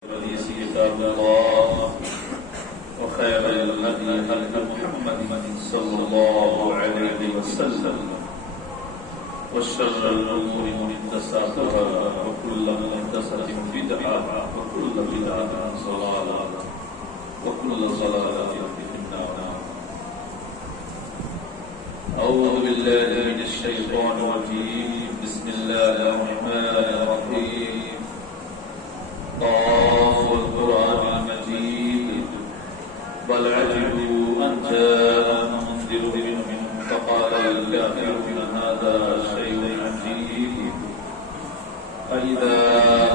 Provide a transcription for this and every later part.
الحديث كتاب الله وخير الهدي هدي محمد صلى الله عليه وسلم وشر الأمور محدثاتها وكل محدثة بدعة وكل بدعة ضلالة وكل ضلالة في النار. أعوذ بالله من الشيطان الرجيم. بسم الله الرحمن الرحيم. والقرآن المجيد بل عجبوا أن جاءهم منذر منهم فقال الكافرون هذا شيء عجيب أإذا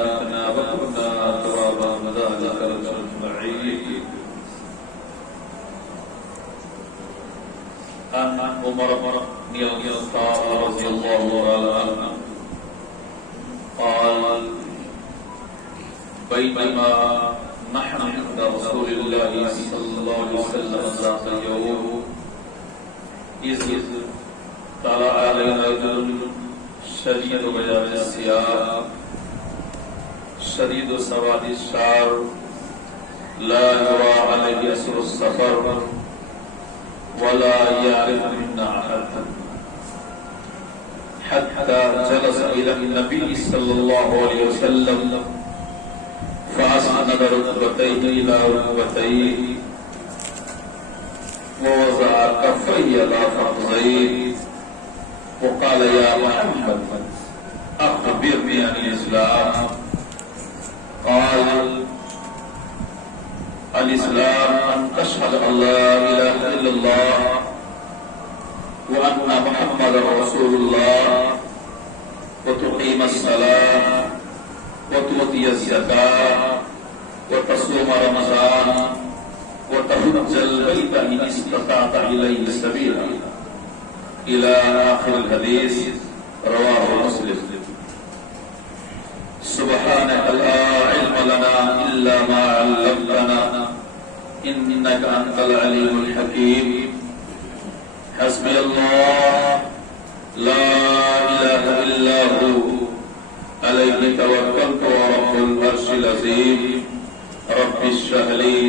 متنا وكنا ترابا ذلك رجل بعيد. عن عمر بن الخطاب رضي الله عنه قال بينما نحن عند رسول الله صلى الله عليه وسلم ذات يوم إذ طلع علينا رجل شديد بياض الثياب شديد سواد الشعر لا يرى عليه أثر السفر ولا يعرف منا أحد حتى جلس إلى النبي صلى الله عليه وسلم فأسند ركبتيه إلى ركبتيه ووضع كفيه على فخذيه وقال يا محمد أخبرني عن الإسلام. قال الإسلام أن تشهد أن لا إله إلا الله وأن محمدا رسول الله وتقيم الصلاة وتؤتي الزكاة وتصوم رمضان وتحج البيت إن استطعت إليه سبيلا إلى آخر الحديث. رواه مسلم. سبحانك لا علم لنا إلا ما علمتنا إنك أنت العليم الحكيم. حسبي الله لا إله إلا هو عليه توكلت ورب العرش العظيم. رب اشرح لي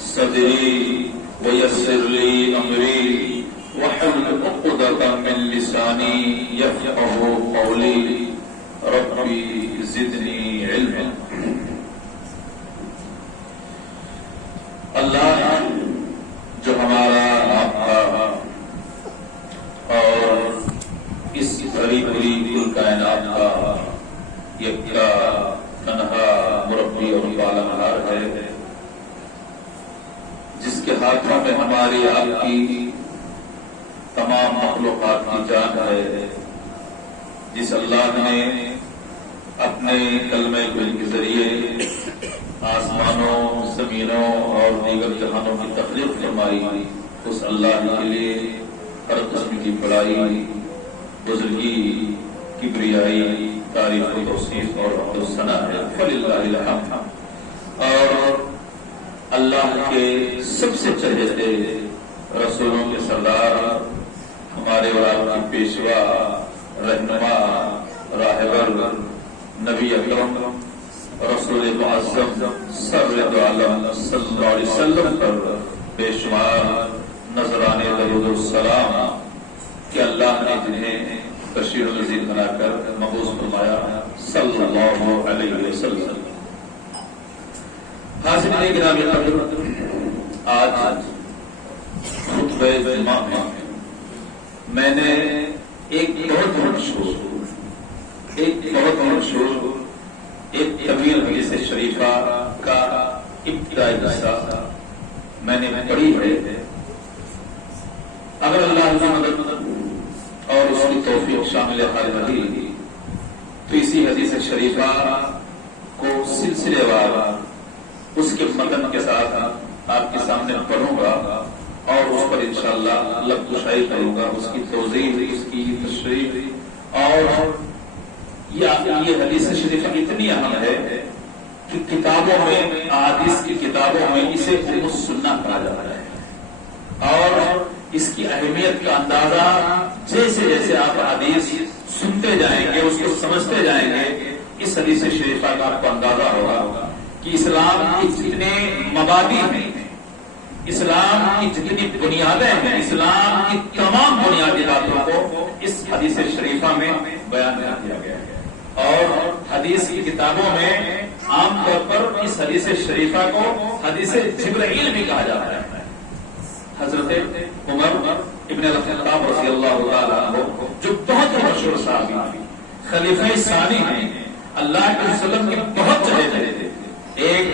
صدري ويسر لي أمري واحلل عقدة من لساني يفقهوا قولي. ربي زدني علما. اللہ جو ہمارا آپ کا اور اس بڑی بڑی کل کائنات کا یکتا تنہا مربی اور پالنہار ہے، جس کے ہاتھوں میں ہماری آپ کی تمام مخلوقات کی جان ہے، جس اللہ نے اپنے کلمہ کل کے ذریعے آسمانوں، زمینوں اور دیگر جہانوں کی تخلیق فرمائی، اس اللہ کے لیے ہر قسم کی بڑائی، بزرگی، کبریائی، تعریف و توصیف اور حمد و ثنا ہے. فللہ الحمد. اور اللہ کے سب سے چہیتے رسولوں کے سردار، ہمارے وار کی پیشوا، رہنما، راہبر، نبی اکرم رسول معظم سرور عالم صلی اللہ علیہ وسلم پر بے شمار نذرانے درود و سلام کہ اللہ نے جنہیں بشیر و نذیر بنا کر مبعوث فرمایا صلی اللہ علیہ وسلم. حاضرین گرامی قدر، آج خطبہ جمعہ میں میں نے ایک بہت مشہور ایک طویل حدیث شریفہ کا ابتدائی حصہ میں نے پڑھی ہے. اگر اللہ کی مدد اور اس کی توفیق شامل حال رہی تو اسی حدیث شریفہ کو سلسلے وار اس کے متن کے ساتھ آپ کے سامنے پڑھوں گا اور اس پر انشاءاللہ لفظ گشائی کروں گا، اس کی توضیح، اس کی تشریح. اور یہ حدیث شریفہ اتنی اہم ہے کہ کتابوں میں، احادیث کی کتابوں میں اسے ام السنہ کہا جاتا ہے. اور اس کی اہمیت کا اندازہ جیسے جیسے آپ حدیث سنتے جائیں گے، اس کو سمجھتے جائیں گے، اس حدیث شریفہ کا آپ کو اندازہ ہوگا کہ اسلام کے جتنے مبادی ہیں، اسلام کی جتنی بنیادیں ہیں، اسلام کی تمام بنیادی باتوں کو اس حدیث شریفہ میں بیان کیا گیا ہے۔ اور حدیث کی کتابوں میں عام طور پر اس حدیث شریفہ کو حدیث جبرائیل بھی کہا جاتا ہے۔ حضرت عمر ابن الخطاب رضی اللہ تعالیٰ عنہ جو بہت ہی مشہور صحابی، خلیفہ ثانی ہیں، اللہ کے وسلم کے بہت چلے تھے، ایک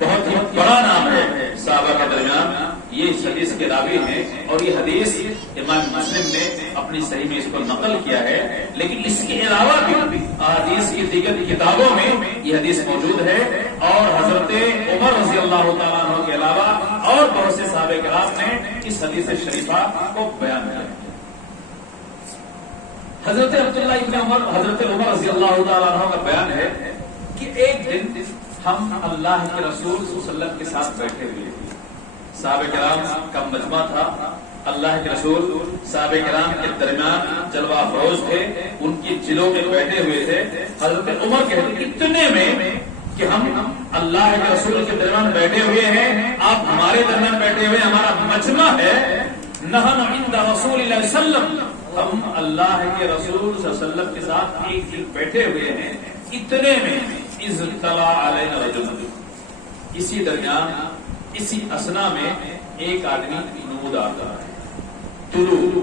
بہت ہی بڑا نام ہے صحابہ کے درمیان، یہ اس حدیث کے راوی ہیں، اور یہ حدیث امام مسلم نے اپنی صحیح میں اس کو نقل کیا ہے، لیکن اس کے علاوہ بھی حدیث کی دیگر کتابوں میں یہ حدیث موجود ہے، اور حضرت عمر رضی اللہ تعالیٰ عنہ کے علاوہ اور بہت سے صحابہ کرام نے اس حدیث شریفہ کو بیان کیا۔ حضرت عبداللہ ابن عمر، حضرت عمر رضی اللہ تعالیٰ عنہ کا بیان ہے کہ ایک دن ہم اللہ کے رسول صلی اللہ علیہ وسلم کے ساتھ بیٹھے ہوئے تھے، صحابہ کرام کا مجمع تھا، اللہ کے رسول صحابہ کرام کے درمیان جلوہ افروز تھے، ان کی جلوں میں بیٹھے ہوئے تھے۔ حضرت عمر کہتے ہیں اتنے میں کہ ہم اللہ کے رسول کے درمیان بیٹھے ہوئے ہیں، آپ ہمارے درمیان بیٹھے ہوئے، ہمارا مجمع ہے، نحن عند رسول اللہ صلی اللہ علیہ وسلم، ہم اللہ کے رسول صلی اللہ علیہ وسلم کے ساتھ ایک دن بیٹھے ہوئے ہیں، اتنے میں اذ طلع علینا رجل، اسی درمیان اسی اسنا میں ایک آدمی نمودار کر رہا ہے، طلوع،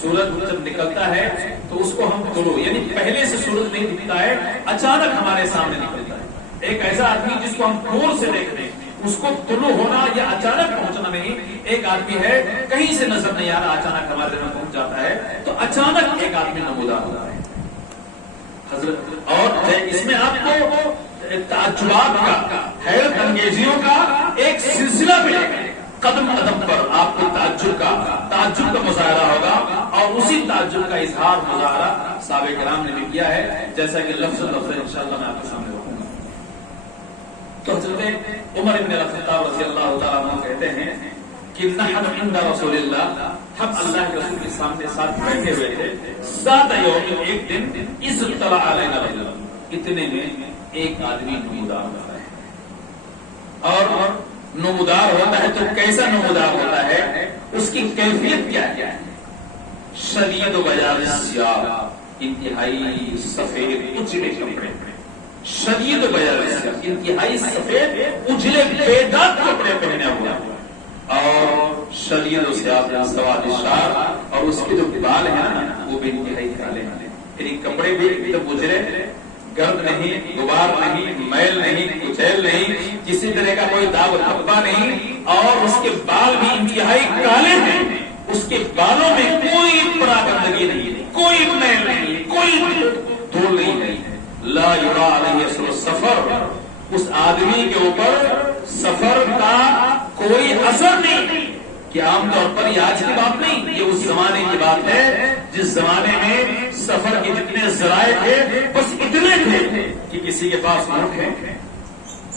سورج جب نکلتا ہے تو اس کو ہم طلوع، یعنی پہلے سے سورج نہیں دکھتا ہے، اچانک ہمارے سامنے نکلتا ہے، ایک ایسا آدمی جس کو ہم دور سے دیکھتے ہیں، اس کو طلوع ہونا یا اچانک پہنچنا نہیں، ایک آدمی ہے کہیں سے نظر نہیں آ رہا، اچانک ہمارے درمیان پہنچ جاتا ہے، تو اچانک ایک آدمی نمودار ہوتا ہے حضرت، اور اس میں آپ کو تعجبات کا، حیرت انگیزیوں کا ایک سلسلہ ملے گا، قدم قدم پر آپ کو تعجب کا مظاہرہ ہوگا، اور اسی تعجب کا اظہار مظاہرہ صحابہ کرام نے بھی کیا ہے، جیسا کہ لفظ انشاءاللہ میں آپ کے سامنے رکھوں گا۔ تو حضرت عمر بن الخطاب رضی اللہ تعالیٰ عنہ کہتے ہیں کہ نحن عند رسول اللہ، ہم اللہ کے رسول کے سامنے ساتھ بیٹھے ہوئے تھے، ذات یوم، ایک دن، اذ طلع علینا رجل، اتنے میں ایک آدمی نمودار ہوتا ہے، اور نمودار ہوتا ہے تو کیسا نمودار ہوتا ہے، اس کی کیفیت کیا ہے؟ شدید و بیاض سیاہ، انتہائی سفید اجلے کپڑے، شدید و بیاض سیاہ، انتہائی سفید اجلے بے داغ کپڑے پہنے ہوا، اور شدید و سیاہ سواد الشعر، اور اس کے جو بال ہیں نا وہ بھی انتہائی کالے ہیں، یعنی کپڑے بھی ایک دم اجلے، گرد نہیں، غبار نہیں، میل نہیں، کچیل نہیں، کسی طرح کا کوئی داغ دھبا نہیں، اور اس کے بال بھی انتہائی کالے ہیں، اس کے بالوں میں کوئی پراگندگی نہیں، کوئی میل نہیں، کوئی دھول نہیں ہے، لا یرا علیہ اثر السفر، اس آدمی کے اوپر سفر کا کوئی اثر نہیں، کہ عام طور پر یہ آج کی بات نہیں، یہ اس زمانے کی بات ہے جس زمانے میں سفر کے جتنے ذرائع تھے بس اتنے تھے کہ کسی کے پاس اونٹ ہے،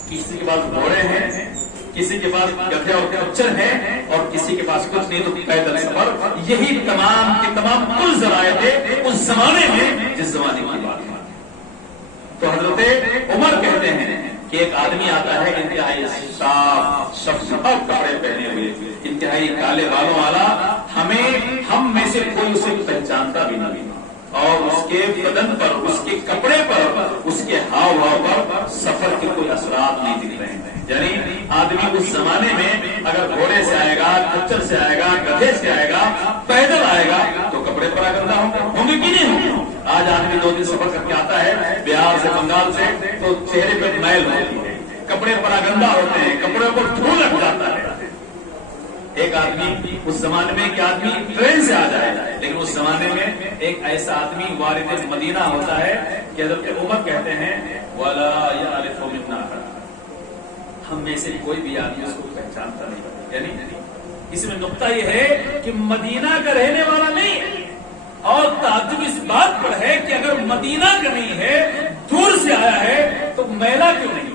کسی کے پاس گھوڑے ہیں، کسی کے پاس گدھے اور خچر ہیں، اور کسی کے پاس کچھ نہیں تو پیدل سفر، یہی تمام کے تمام کل ذرائع تھے اس زمانے میں جس زمانے کی بات ہے۔ تو حضرت عمر کہتے ہیں کہ ایک آدمی آتا ہے انتہائی صاف شفاف کپڑے پہنے ہوئے، انتہائی کالے بالوں والا، ہم میں سے کوئی اسے پہچانتا بھی نہیں، اور اس کے بدن پر، اس کے کپڑے پر، اس کے ہاؤ بھاؤ پر سفر کے کوئی اثرات نہیں دکھ رہے ہیں، یعنی آدمی اس زمانے میں اگر گھوڑے سے آئے گا، کچر سے آئے گا، گدھے سے آئے گا، پیدل آئے گا تو کپڑے پراگندہ ہوں گے کہ نہیں ہوں گے؟ آج آدمی 2 دن سفر کر کے آتا ہے بہار سے، بنگال سے، تو چہرے پہ میل ہوتی ہے، کپڑے پراگندہ ہوتے ہیں، کپڑے پر دھول لگ جاتا ہے۔ ایک آدمی اس زمانے میں ایک آدمی ٹرین سے آ جائے، لیکن اس زمانے میں ایک ایسا آدمی وارد مدینہ ہوتا ہے کہ حضرت عمر کہتے ہیں وَلَا يَعْرِفُ مِنَّا أَحَدٌ، ہم میں سے کوئی بھی آدمی اس کو پہچانتا نہیں، یعنی اس میں نقطہ یہ ہے کہ مدینہ کا رہنے والا نہیں ہے، اور تعجب اس بات پر ہے کہ اگر مدینہ کا نہیں ہے، دور سے آیا ہے تو میلا کیوں نہیں،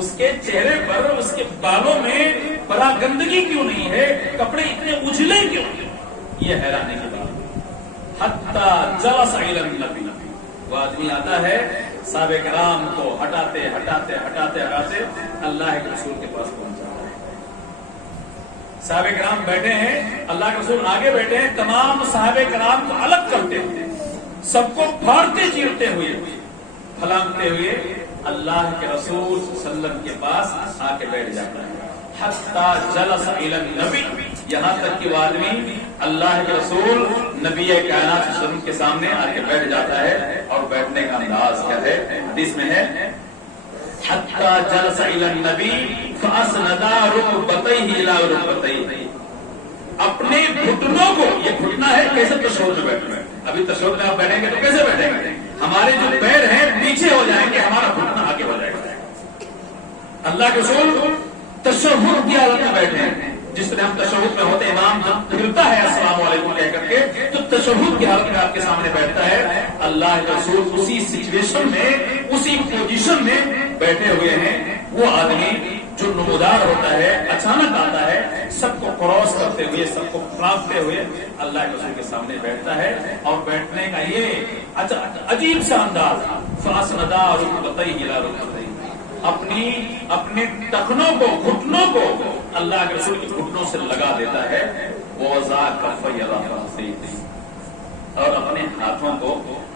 اس کے چہرے پر، اس کے بالوں میں پراگندگی کیوں نہیں ہے، کپڑے اتنے اجلے کیوں، یہ حیرانے کی بات۔ حتی جلس الی النبی، وہ آدمی آتا ہے صحابہ کرام کو ہٹاتے ہٹاتے ہٹاتے ہٹاتے اللہ کے رسول کے پاس پہنچا ہے۔ صحابہ کرام بیٹھے ہیں، اللہ کے رسول آگے بیٹھے ہیں، تمام صحابہ کرام کو الگ کرتے ہوئے، سب کو پھاڑتے چیرتے ہوئے، پھلانگتے ہوئے اللہ کے رسول صلی اللہ علیہ وسلم کے پاس آ کے بیٹھ جاتا ہے۔ حتیٰ جلس الی النبی، یہاں تک کہ وہ آدمی اللہ کے رسول نبی کائنات صلی اللہ علیہ وسلم کے سامنے آ کے بیٹھ جاتا ہے، اور بیٹھنے کا انداز کیا ہے؟ حدیث میں ہے حتیٰ جلس الی النبی فاسند رکبتیہ الی رکبتیہ، اپنے گھٹنوں کو، یہ گھٹنا ہے کیسے تشہد میں بیٹھنا ہے، ابھی تشہد میں آپ بیٹھیں گے تو کیسے بیٹھیں گے؟ ہمارے جو پیر ہیں پیچھے ہو جائیں گے، ہمارا گھٹنا آگے ہو جائے گا۔ اللہ کے رسول تشہد کی حالت میں بیٹھے ہیں، جس طرح ہم تشہد میں ہوتے امام جب پھرتا ہے السلام علیکم کہہ کر کے تو تشہد کی حالت میں آپ کے سامنے بیٹھتا ہے، اللہ کے رسول اسی سچویشن میں، اسی پوزیشن میں بیٹھے ہوئے ہیں۔ وہ آدمی جو نمودار ہوتا ہے، اچانک آتا ہے، سب کو کراس کرتے ہوئے، سب کو پھرانکتے ہوئے اللہ کے رسول کے سامنے بیٹھتا ہے، اور بیٹھنے کا یہ عجیب سا انداز، فاسند رکبتیہ الی رکبتیہ، اپنے ٹخنوں کو، گھٹنوں کو اللہ کے رسول کے گھٹنوں سے لگا دیتا ہے، وَوَضَعَ كَفَّيْهِ عَلَىٰ فَخِذِّهِ، اور اپنے ہاتھوں کو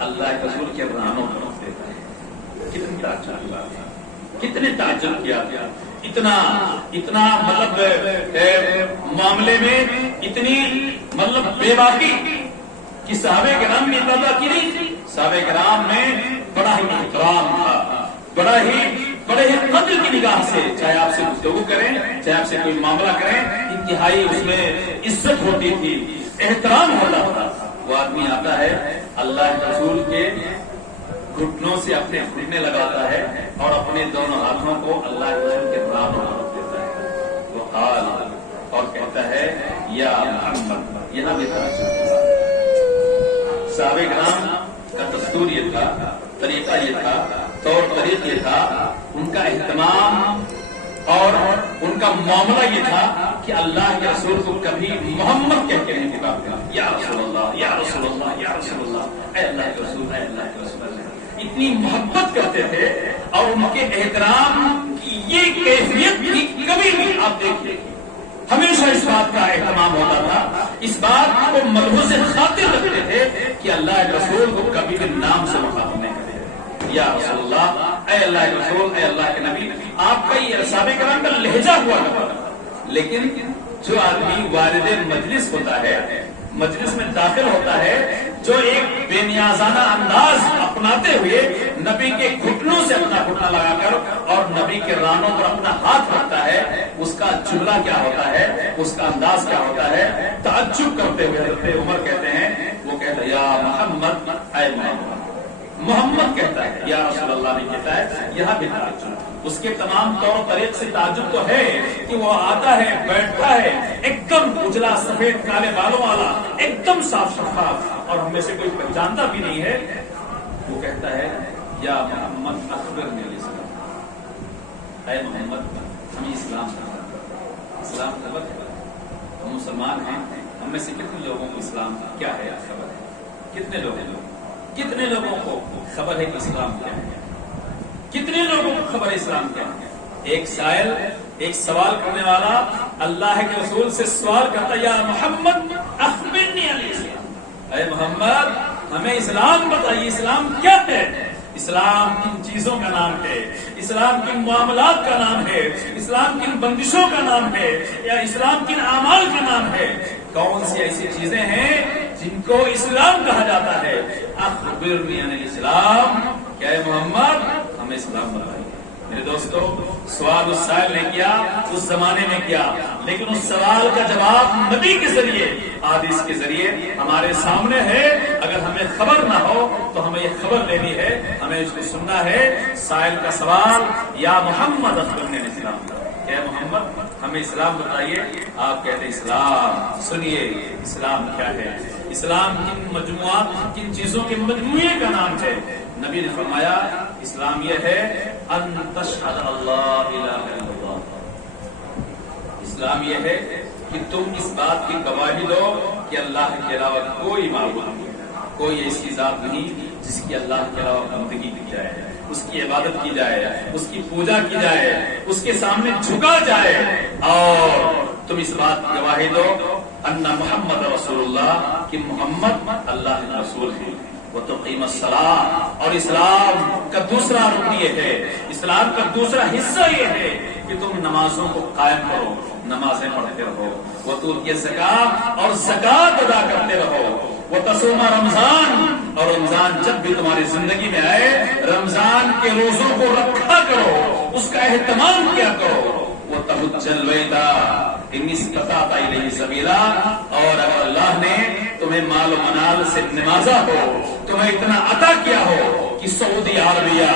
اللہ کے رسول کے رانوں پر رکھ دیتا ہے۔ کتنی تعجب کی بات ہے، کتنے تعجب کیا گیا، اتنا مطلب معاملے میں اتنی مطلب بے باکی کہ صحابہ کرام نے پیدا کی نہیں، صحابہ کرام میں بڑا ہی احترام تھا، بڑے ہی قدر کی نگاہ سے چاہے آپ سے گفتگو کریں، چاہے آپ سے کوئی معاملہ کریں، انتہائی اس میں عزت ہوتی تھی، احترام ہوتا تھا۔ وہ آدمی آتا ہے اللہ کے رسول کے گھٹنوں سے اپنے گھٹنے لگاتا ہے، اور اپنے دونوں ہاتھوں کو اللہ کے رسول کے رانوں پر رکھ دیتا ہے، وہ قال، اور کہتا ہے یا محمد۔ یہاں بھی صحابہ کرام کا دستور یہ تھا، طریقہ یہ تھا، طور طریقہ یہ تھا، ان کا اہتمام اور ان کا معاملہ یہ تھا کہ اللہ کے رسول کو کبھی محمد کہہ کے نہیں پکارتے، یا رسول اللہ، یا رسول اللہ، یا رسول اللہ، اے اللہ کے رسول، اے اللہ کے رسول، اتنی محبت کرتے تھے، اور ان کے احترام کی یہ کیفیت بھی کبھی بھی آپ دیکھیے، ہمیشہ اس بات کا اہتمام ہوتا تھا، اس بات کو ملحوظ خاطر رکھتے تھے کہ اللہ کے رسول کو کبھی بھی نام سے مخاطب نہیں کرتے، یا رسول اللہ، اے اللہ کے رسول، اے اللہ کے نبی۔ آپ کا یہ صحابہ کرام کا لہجہ ہوا کرتا تھا، لیکن جو آدمی والد مجلس ہوتا ہے، مجلس میں داخل ہوتا ہے، جو ایک بے نیازانہ انداز اپناتے ہوئے نبی کے گھٹنوں سے اپنا گھٹنا لگا کر اور نبی کے رانوں پر اپنا ہاتھ رکھتا ہے، اس کا جملہ کیا ہوتا ہے، اس کا انداز کیا ہوتا ہے؟ تعجب کرتے ہوئے حضرت عمر کہتے ہیں، وہ کہتا ہے یا محمد، اے محمد، محمد کہتا ہے، یا رسول اللہ نہیں کہتا ہے، یہاں بھی تعجب، اس کے تمام طور طریق سے تعجب تو ہے کہ وہ آتا ہے، بیٹھتا ہے، ایک دم اجلا سفید کالے بالوں والا، ایک دم صاف شفاف، اور ہم میں سے کوئی پہچانتا بھی نہیں ہے، وہ کہتا ہے یا محمد اخبرنی الاسلام، اے محمد ہمیں اسلام خبر ہے، ہم مسلمان ہیں، ہم میں سے کتنے لوگوں کو اسلام کیا ہے خبر ہے، کتنے لوگوں کو خبر ہے کہ اسلام کیا ہے، کتنے لوگوں کو خبر ہے اسلام کیا ہے؟ ایک سائل، ایک سوال کرنے والا اللہ کے رسول سے سوال کرتا، یا محمد اخبرنی الاسلام، اے محمد ہمیں اسلام بتائیے، اسلام کیا ہے؟ اسلام کن چیزوں کا نام ہے، اسلام کن معاملات کا نام ہے، اسلام کن بندشوں کا نام ہے، یا اسلام کن اعمال کا نام ہے؟ کون سی ایسی چیزیں ہیں جن کو اسلام کہا جاتا ہے؟ اخبرنی عن الاسلام، کیا ہے محمد ہمیں اسلام بتائیے۔ میرے دوستو، سوال اس سائل نے کیا، اس زمانے میں کیا، لیکن اس سوال کا جواب نبی کے ذریعے، حدیث کے ذریعے ہمارے سامنے ہے۔ اگر ہمیں خبر نہ ہو تو ہمیں یہ خبر لینی ہے، ہمیں اس کو سننا ہے۔ سائل کا سوال، یا محمد اخبرنی عن الاسلام، کیا محمد ہمیں اسلام بتائیے۔ آپ کہتے ہیں اسلام، سنیے اسلام کیا ہے، اسلام کن مجموعات، کن چیزوں کے مجموعے کا نام ہے؟ نبی نے فرمایا اسلام یہ ہے ان تشہد اللہ الہ الا اللہ، اسلام یہ ہے کہ تم اس بات کی گواہی دو کہ اللہ کے علاوہ کوئی معبود نہیں، کوئی ایسی ذات نہیں جس کی اللہ کے علاوہ بندگی کی جائے۔ اس کی عبادت کی جائے، اس کی پوجا کی جائے، اس کے سامنے جھکا جائے، اور تم اس بات کی گواہی دو ان محمد رسول اللہ، کہ محمد اللہ کے رسول ہے۔ وتقیم الصلاۃ، اور اسلام کا دوسرا رکن یہ ہے، اسلام کا دوسرا حصہ یہ ہے کہ تم نمازوں کو قائم کرو، نمازیں پڑھتے رہو، وتؤتی الزکاۃ، اور زکات ادا کرتے رہو، وتصوم رمضان، اور رمضان جب بھی تمہاری زندگی میں آئے رمضان کے روزوں کو رکھا کرو، اس کا اہتمام کیا کرو، وتحج البیت ان استطعت الیہ سبیلا، اور اگر اللہ نے تمہیں مال و منال سے نوازا ہو، تمہیں اتنا عطا کیا ہو کہ سعودی عربیہ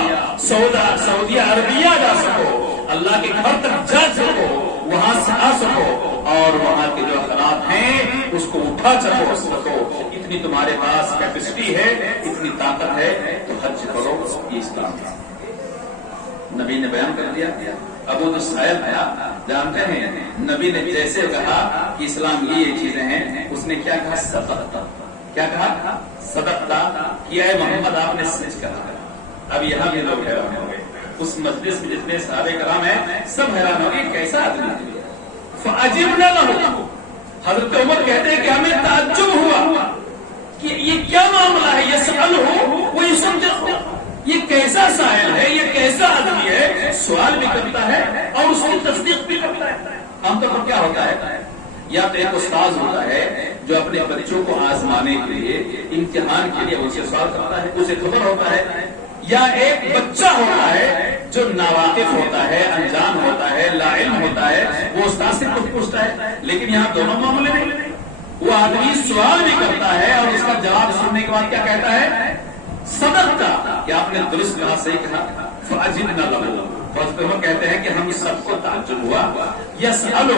جا سکو، اللہ کے گھر تک جا سکو، وہاں سے آ سکو، اور وہاں کے جو اخلاق ہیں اس کو اٹھا سکو، اتنی تمہارے پاس کیپیسٹی ہے، اتنی طاقت ہے، تو حج کرو، یہ اسلام ہے۔ نبی نے بیان کر دیا۔ ابو السائب ہے، جانتے ہیں نبی نے جیسے کہا کہ اسلام یہ چیزیں ہیں، اس نے کیا کہا؟ صدقتا۔ کیا کہا؟ صدقتا، کہ اے محمد آپ نے سچ کہا۔ اب یہاں بھی لوگ حیران ہو گئے، اس مجلس میں جتنے صحابہ کرام ہیں سب حیران ہو گئے، کیسا آدمی ہے؟ فعجبنا لہ، حضرت عمر کہتے ہیں کہ ہمیں تعجب ہوا کہ یہ کیا معاملہ ہے، یسألہ ویصدق، یہ کیسا سائل ہے، یہ کیسا آدمی ہے، سوال بھی کرتا ہے اور اس کی تصدیق بھی کرتا ہے۔ عام طور پر کیا ہوتا ہے، یا تو ایک استاذ ہوتا ہے جو اپنے بچوں کو آزمانے کے لیے، امتحان کے لیے ان سے سوال کرتا ہے، اسے خبر ہوتا ہے، یا ایک بچہ ہوتا ہے جو ناواقف ہوتا ہے، انجان ہوتا ہے، لا علم ہوتا ہے، وہ استاذ سے کچھ پوچھتا ہے۔ لیکن یہاں دونوں معاملے نہیں، وہ آدمی سوال بھی کرتا ہے اور اس کا جواب سننے کے بعد کیا کہتا ہے؟ صدقتا، کہ آپ نے درست کہا، صحیح کہا۔ فعجبنا لہ، حضرت عمر کہتے ہیں کہ ہم سب کو تعجب ہوا، یسألہ،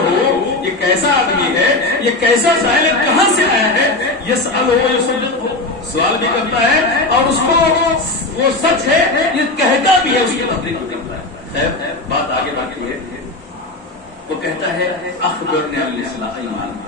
یہ کیسا آدمی ہے، یہ کیسا سائل ہے، کہاں سے آیا ہے، یسألہ ویصدق، سوال بھی کرتا ہے اور اس کو وہ سچ ہے یہ کہتا بھی ہے، اس کی تصدیق بھی کرتا ہے۔ خیر بات آگے بڑھتی ہے، وہ کہتا ہے اخبرنی عن الاسلام، ایمان،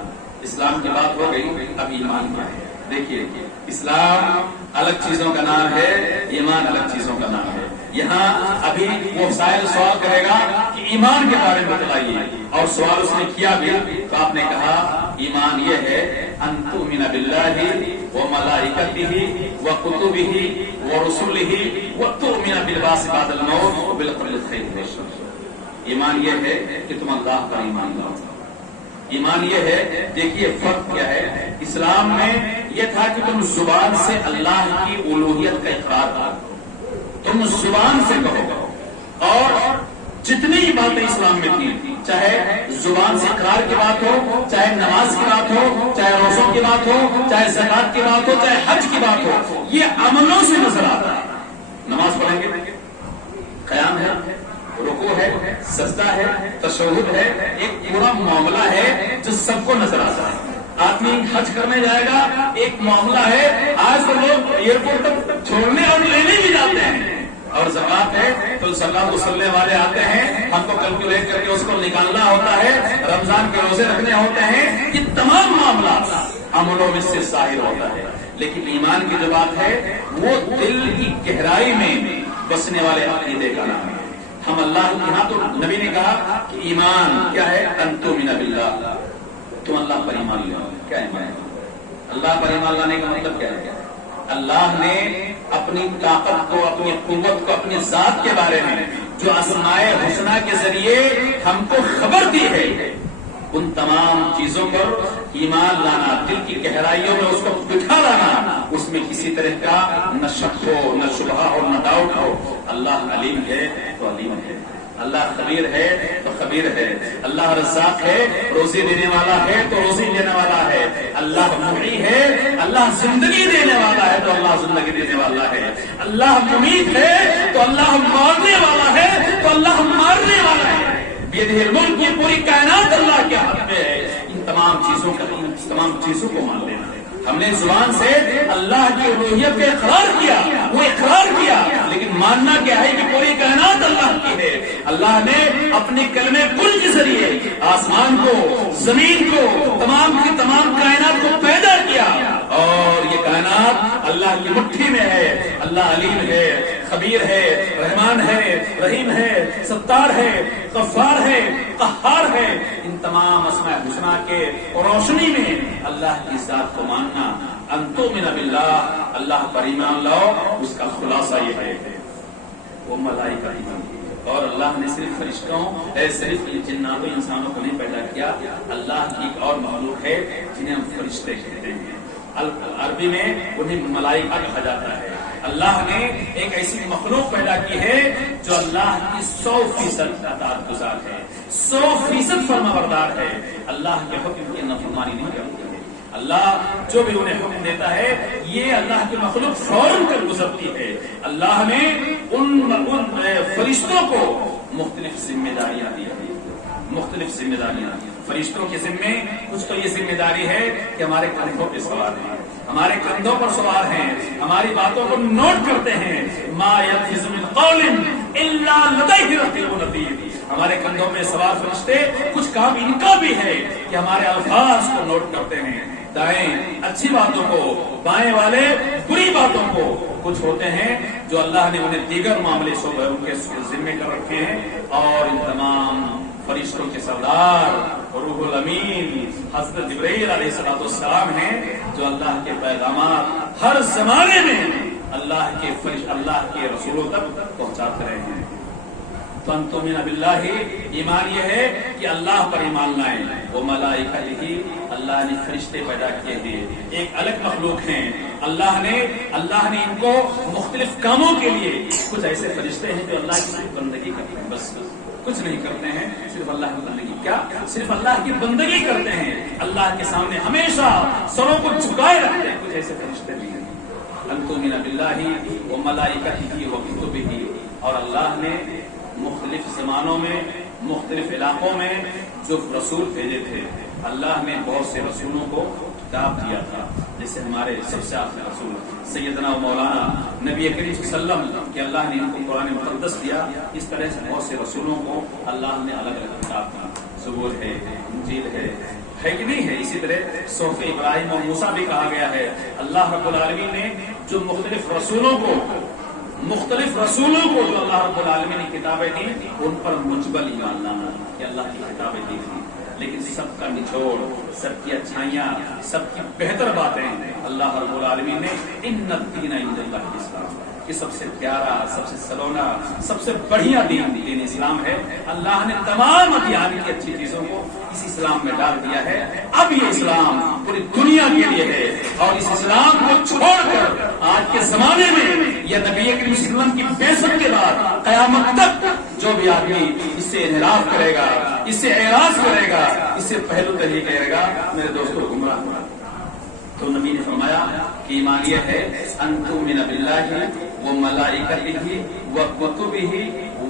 اسلام کی بات ہو گئی، اب ایمان کیا ہے؟ دیکھیے اسلام الگ چیزوں کا نام ہے، ایمان الگ چیزوں کا نام ہے۔ یہاں ابھی وہ سائل سوال کرے گا کہ ایمان کے بارے میں بتائیے، اور سوال اس نے کیا بھی، تو آپ نے کہا ایمان یہ ہے ان تؤمن باللہ وملائکتہ وکتبہ ورسلہ وتؤمن بالبعث بعد الموت وبالقدر خیر والشر۔ ایمان یہ ہے کہ تم اللہ کا ایمان لاؤ۔ ایمان یہ ہے، دیکھیے فرق کیا ہے، اسلام میں یہ تھا کہ تم زبان سے اللہ کی الوہیت کا اقرار کرو، تم زبان سے کہو، اور جتنی باتیں اسلام میں تھی، چاہے زبان سے اقرار کی بات ہو، چاہے نماز کی بات ہو، چاہے روزوں کی بات ہو، چاہے زکات کی بات ہو، چاہے حج کی بات ہو، یہ عملوں سے نظر آتا ہے۔ نماز پڑھیں گے، قیام ہے، رکوع ہے، سجدہ ہے، تشہد ہے، ایک پورا معاملہ ہے جو سب کو نظر آتا ہے۔ آدمی حج کرنے جائے گا، ایک معاملہ ہے، آج تو لوگ ایئرپورٹ تک چھوڑنے اور لینے بھی جاتے ہیں، اور زکات ہے تو زکات وصولنے والے آتے ہیں، ہم کو کیلکولیٹ کر کے اس کو نکالنا ہوتا ہے، رمضان کے روزے رکھنے ہوتے ہیں، یہ تمام معاملات عملوں میں سے ظاہر ہوتا ہے۔ لیکن ایمان کی جو بات ہے وہ دل کی گہرائی میں بسنے والے عقیدے کا نام ہے۔ ہم اللہ، یہاں تو نبی نے کہا کہ ایمان کیا ہے، ان تؤمن باللہ، تم اللہ پر ایمان لاؤ۔ کیا ایمان ہے؟ اللہ پر ایمان لانے کا مطلب کیا ہے؟ اللہ نے اپنی طاقت کو، اپنی قوت کو، اپنی ذات کے بارے میں جو اسماء الحسنی کے ذریعے ہم کو خبر دی ہے، ان تمام چیزوں پر ایمان لانا، دل کی گہرائیوں میں اس کو بٹھا لانا، اس میں کسی طرح کا نہ شک ہو، نہ شبہ ہو، نہ ڈاؤٹ ہو۔ اللہ علیم ہے تو علیم ہے، اللہ خبیر ہے تو خبیر ہے، اللہ رزاق ہے، روزی دینے والا ہے تو روزی دینے والا ہے، اللہ محیی ہے، اللہ زندگی دینے والا ہے تو اللہ زندگی دینے والا ہے، اللہ ممیت ہے تو اللہ مارنے والا ہے تو اللہ مارنے والا ہے۔ بیدہ الملک، یہ پوری کائنات اللہ کے ہاتھ میں ہے۔ ان تمام چیزوں کو مان لینا ہے۔ ہم نے زبان سے اللہ کی الوہیت کا اقرار کیا، وہ اقرار کیا، لیکن ماننا کیا ہے کہ پوری کائنات اللہ کی ہے۔ اللہ نے اپنے کلمہ کل کے ذریعے آسمان کو، زمین کو، تمام کی تمام کائنات کو پیدا کیا، اور یہ کائنات کائنات اللہ کی مٹھی میں ہے. اللہ علیم ہے، خبیر ہے، رحمان ہے، رحیم ہے، ستار ہے، غفار ہے، قہار ہے. ان تمام اسماء الحسنی کے روشنی میں اللہ کی ذات کو ماننا، ان تؤمن باللہ، اللہ پر ایمان لاؤ. اس کا خلاصہ یہ ہے وہ ملائکہ ہی، اور اللہ نے صرف فرشتوں صرف جنات و انسانوں کو نہیں پیدا کیا. اللہ کی ایک اور مخلوق ہے جنہیں ہم فرشتے کہتے ہیں. عربی میں انہیں ملائکہ کہا جاتا ہے. اللہ نے ایک ایسی مخلوق پیدا کی ہے جو اللہ کی 100% اطاعت گزار ہے، 100% فرمانبردار ہے. اللہ کے حکم کی نافرمانی نہیں کرتی ہے. اللہ جو بھی انہیں حکم دیتا ہے یہ اللہ کی مخلوق فوراً کر گزرتی ہے. اللہ نے ان فرشتوں کو مختلف ذمہ داریاں دی ہیں، مختلف ذمہ داریاں. فرشتوں کے ذمے کچھ تو یہ ذمہ داری ہے کہ ہمارے کندھوں پہ سوار ہیں، ہمارے کندھوں پر سوار ہیں، ہماری باتوں کو نوٹ کرتے ہیں. ما یلفظ من قول الا لدیہ رقیب عتید. ہمارے کندھوں پہ سوار فرشتے کچھ کام ان کا بھی ہے کہ ہمارے الفاظ کو نوٹ کرتے ہیں. دائیں اچھی باتوں کو، بائیں والے بری باتوں کو. کچھ ہوتے ہیں جو اللہ نے انہیں دیگر معاملے ان کے ذمے کر رکھے ہیں. اور ان تمام فرشتوں کے سردار روح الامین حضرت جبرائیل علیہ السلام ہیں جو اللہ کے پیغامات ہر زمانے میں اللہ کے رسولوں تک پہنچاتے رہے ہیں. تو تؤمن باللہ، ایمان یہ ہے کہ اللہ پر ایمان لائیں. وہ ملائکہ ہی، اللہ نے فرشتے پیدا کیے ہیں، ایک الگ مخلوق ہیں. اللہ نے ان کو مختلف کاموں کے لیے، کچھ ایسے فرشتے ہیں جو اللہ کی بندگی کرتے ہیں، بس کچھ نہیں کرتے ہیں، صرف اللہ کی بندگی. کیا صرف اللہ کی بندگی کرتے ہیں، اللہ کے سامنے ہمیشہ سروں کو جھکائے رکھتے ہیں. کچھ ایسے فرشتے بھی ہیں. ان تؤمن باللہ وملائکتہ وکتبہ. اور اللہ نے مختلف زمانوں میں، مختلف علاقوں میں جو رسول بھیجے تھے، اللہ نے بہت سے رسولوں کو کتاب دیا تھا. جیسے ہمارے سب سے آخری رسول سیدنا و مولانا نبی کریم صلی اللہ علیہ وسلم کہ اللہ نے ان کو قرآن مقدس دیا. اس طرح سے بہت سے رسولوں کو اللہ نے الگ الگ کتاب دی. زبور ہے، انجیل ہے کہ نہیں ہے. اسی طرح صحف ابراہیم اور موسیٰ بھی کہا گیا ہے. اللہ رب العالمین نے جو مختلف رسولوں کو جو اللہ رب العالمین نے کتابیں دی، ان پر مجمل ایمان لانا کہ اللہ کی کتابیں دی تھی. لیکن سب کا نچوڑ، سب کی اچھائیاں، سب کی بہتر باتیں اللہ رب العالمین نے ان الدین عند اللہ الاسلام، کہ سب سے پیارا، سب سے سلونا، سب سے بڑھیا دین اسلام ہے. اللہ نے تمام ادیان کی اچھی چیزوں کو اس اسلام میں ڈال دیا ہے. اب یہ اسلام پوری دنیا کے لیے ہے، اور اس اسلام کو چھوڑ کر آج کے زمانے میں یہ نبی کریم صلی اللہ علیہ وسلم کی بعثت کے بعد قیامت تک جو بھی آدمی اس سے انحراف کرے گا، اس سے اعراض کرے گا، اس سے پہلو تک یہ کہے گا میرے دوستوں گمراہ. تو نبی نے فرمایا کہ ایمان یہ ہے ان تؤمن باللہ وملائکتہ وکتبہ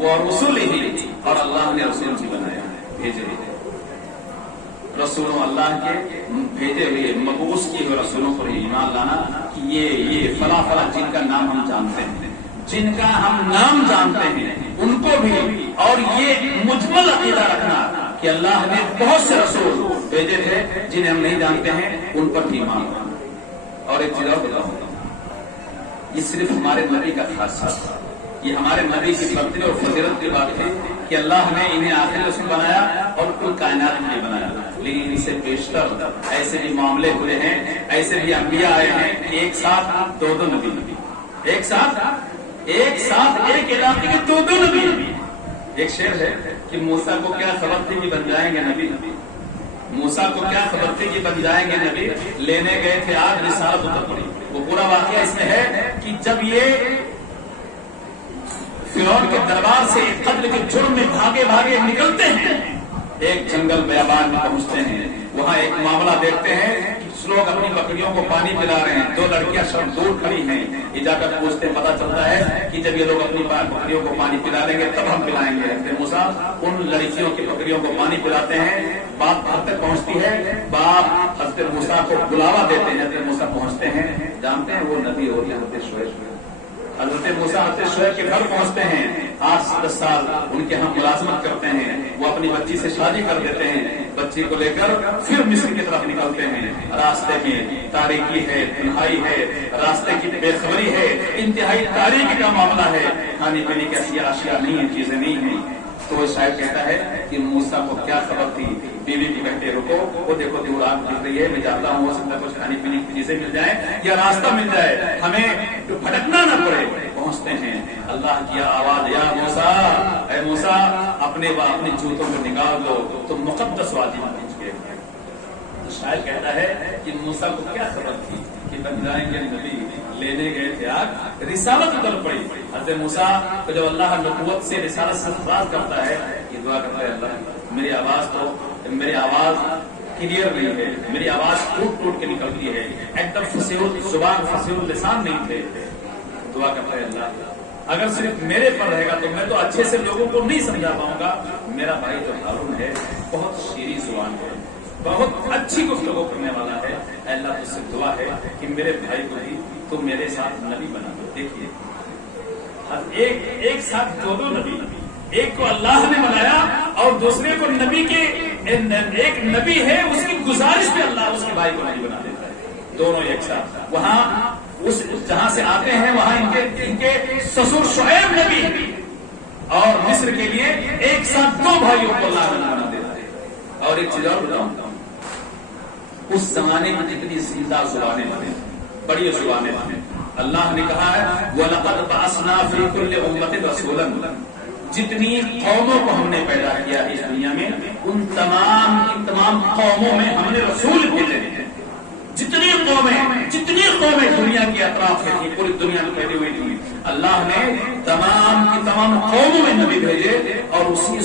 ورسلہ. اور اللہ نے رسول بھی بنایا ہے، بھیجے ہیں رسولوں، اللہ کے بھیجے ہوئے مبعوث کیے ہوئے رسولوں پر ایمان لانا کہ یہ فلاں فلاں جن کا نام ہم جانتے ہیں ان کو بھی. اور یہ مجمل عقیدہ رکھنا کہ اللہ نے بہت سے رسول بھیجے تھے جنہیں ہم نہیں جانتے ہیں، ان پر بھی ایمان لانا. اور ایک چیز اور بتاؤں، یہ صرف ہمارے نبی کا خاصہ، یہ ہمارے نبی کی برتری اور فضیلت کی بات ہے کہ اللہ نے انہیں آخری رسول بنایا اور کل کائنات میں بنایا. لیکن ان سے بیشتر ایسے بھی معاملے ہوئے ہیں، ایسے بھی انبیاء آئے ہیں کہ ایک ساتھ دو نبی، ایک ساتھ ایک علاقے کے دو نبی. ایک شعر ہے کہ موسیٰ کو کیا خبر تھی کہ بن جائیں گے نبی، موسیٰ کو کیا خبر تھی کہ بن جائیں گے نبی، لینے گئے تھے آج رسالت اتر پڑی. وہ پورا واقعہ اس میں ہے کہ جب یہ فرعون کے دربار سے قتل کے جرم میں بھاگے نکلتے ہیں، ایک جنگل بیابان میں پہنچتے ہیں. وہاں ایک معاملہ دیکھتے ہیں کہ کچھ لوگ اپنی بکریوں کو پانی پلا رہے ہیں. دو لڑکیاں سڑک دور کھڑی ہیں. یہ جا کر پوچھتے ہیں، پتا چلتا ہے کہ جب یہ لوگ اپنی بکریوں کو پانی پلا لیں گے تب ہم پلائیں گے. حضرت موسیٰ ان لڑکیوں کی بکریوں کو پانی پلاتے ہیں. بات گھر تک پہنچتی ہے، باپ حضرت موسیٰ کو بلاوا دیتے ہیں. حضرت موسیٰ پہنچتے ہیں، جانتے ہیں وہ نبی ہوتی ہے حضرت شعیب. حضرت موسیٰ حضرت شعیب کے گھر پہنچتے ہیں. 8 سے 10 سال ان کے ہم ملازمت کرتے ہیں. وہ اپنی بچی سے شادی کر دیتے ہیں. بچے کو لے کر پھر مصر کی طرف نکلتے ہیں. راستے میں تاریکی ہے، تنہائی ہے، راستے کی بے خبری ہے، انتہائی تاریکی کا معاملہ ہے، کھانے پینے کی اشیاء نہیں ہیں، چیزیں نہیں ہیں. تو وہ شاید کہتا ہے کہ موسیٰ کو کیا خبر تھی. بیوی کو کہتے رکو، وہ دیکھو دیوار دکھ رہی ہے، میں جاتا ہوں، ہو سکتا ہے کچھ کھانے پینے کی چیزیں مل جائیں یا راستہ مل جائے، ہمیں بھٹکنا نہ پڑے. پہنچتے ہیں، اللہ کی آواز، یا موسیٰ، اے موسیٰ اپنے جوتوں کو نکال دو، تم مقدس وادی میں پہنچ گئے. تو شاید کہتا ہے کہ موسیٰ کو کیا خبر تھی کہ بن جائیں گے نبی، لینے گئے تھے آگ، رسالت اتر پڑی. حضرت موسیٰ کو جب اللہ نبوت سے رسالت سے خاص کرتا ہے، یہ دعا کرتا ہے، اللہ میری آواز کلیئر نہیں ہے، میری آواز ٹوٹ ٹوٹ کے نکلتی ہے، ایک دم فصیح زبان فصیح اللسان نہیں تھے. دعا کرتا ہے، اللہ اگر صرف میرے پر رہے گا تو میں تو اچھے سے لوگوں کو نہیں سمجھا پاؤں گا. میرا بھائی جو ہارون ہے بہت شیریں زبان ہے، بہت اچھی گفتگو کرنے والا ہے. اللہ تجھ سے دعا ہے کہ میرے بھائی کو بھی تو میرے ساتھ نبی بنا دو. دیکھیے ایک ساتھ دو نبی، ایک کو اللہ نے بنایا اور دوسرے کو نبی کے، ایک نبی ہے اس کی گزارش پہ اللہ اس کے بھائی کو نبی بنا دیتا ہے. دونوں ایک ساتھ. وہاں اس جہاں سے آتے ہیں وہاں ان کے سسر شعیب نبی، اور مصر کے لیے ایک ساتھ دو بھائیوں کو اللہ بنا دیتا ہے. اور ایک چیز اور بتاؤں، اس زمانے میں جتنی زندہ زبانیں بنے، بڑی زبانیں بنے، اللہ نے کہا ہے وَلَقَدْ بَعَثْنَا فِي كُلِّ أُمَّةٍ رَسُولًا. جتنی قوموں کو ہم نے پیدا کیا اس دنیا میں، ان تمام قوموں میں ہم نے رسول بھیجے ہیں. جتنی قومیں دنیا کی اطراف میں تھی، پوری دنیا میں پھیلی ہوئی تھی، اللہ نے تمام کی تمام قوموں میں نبی بھیجے، اور اسی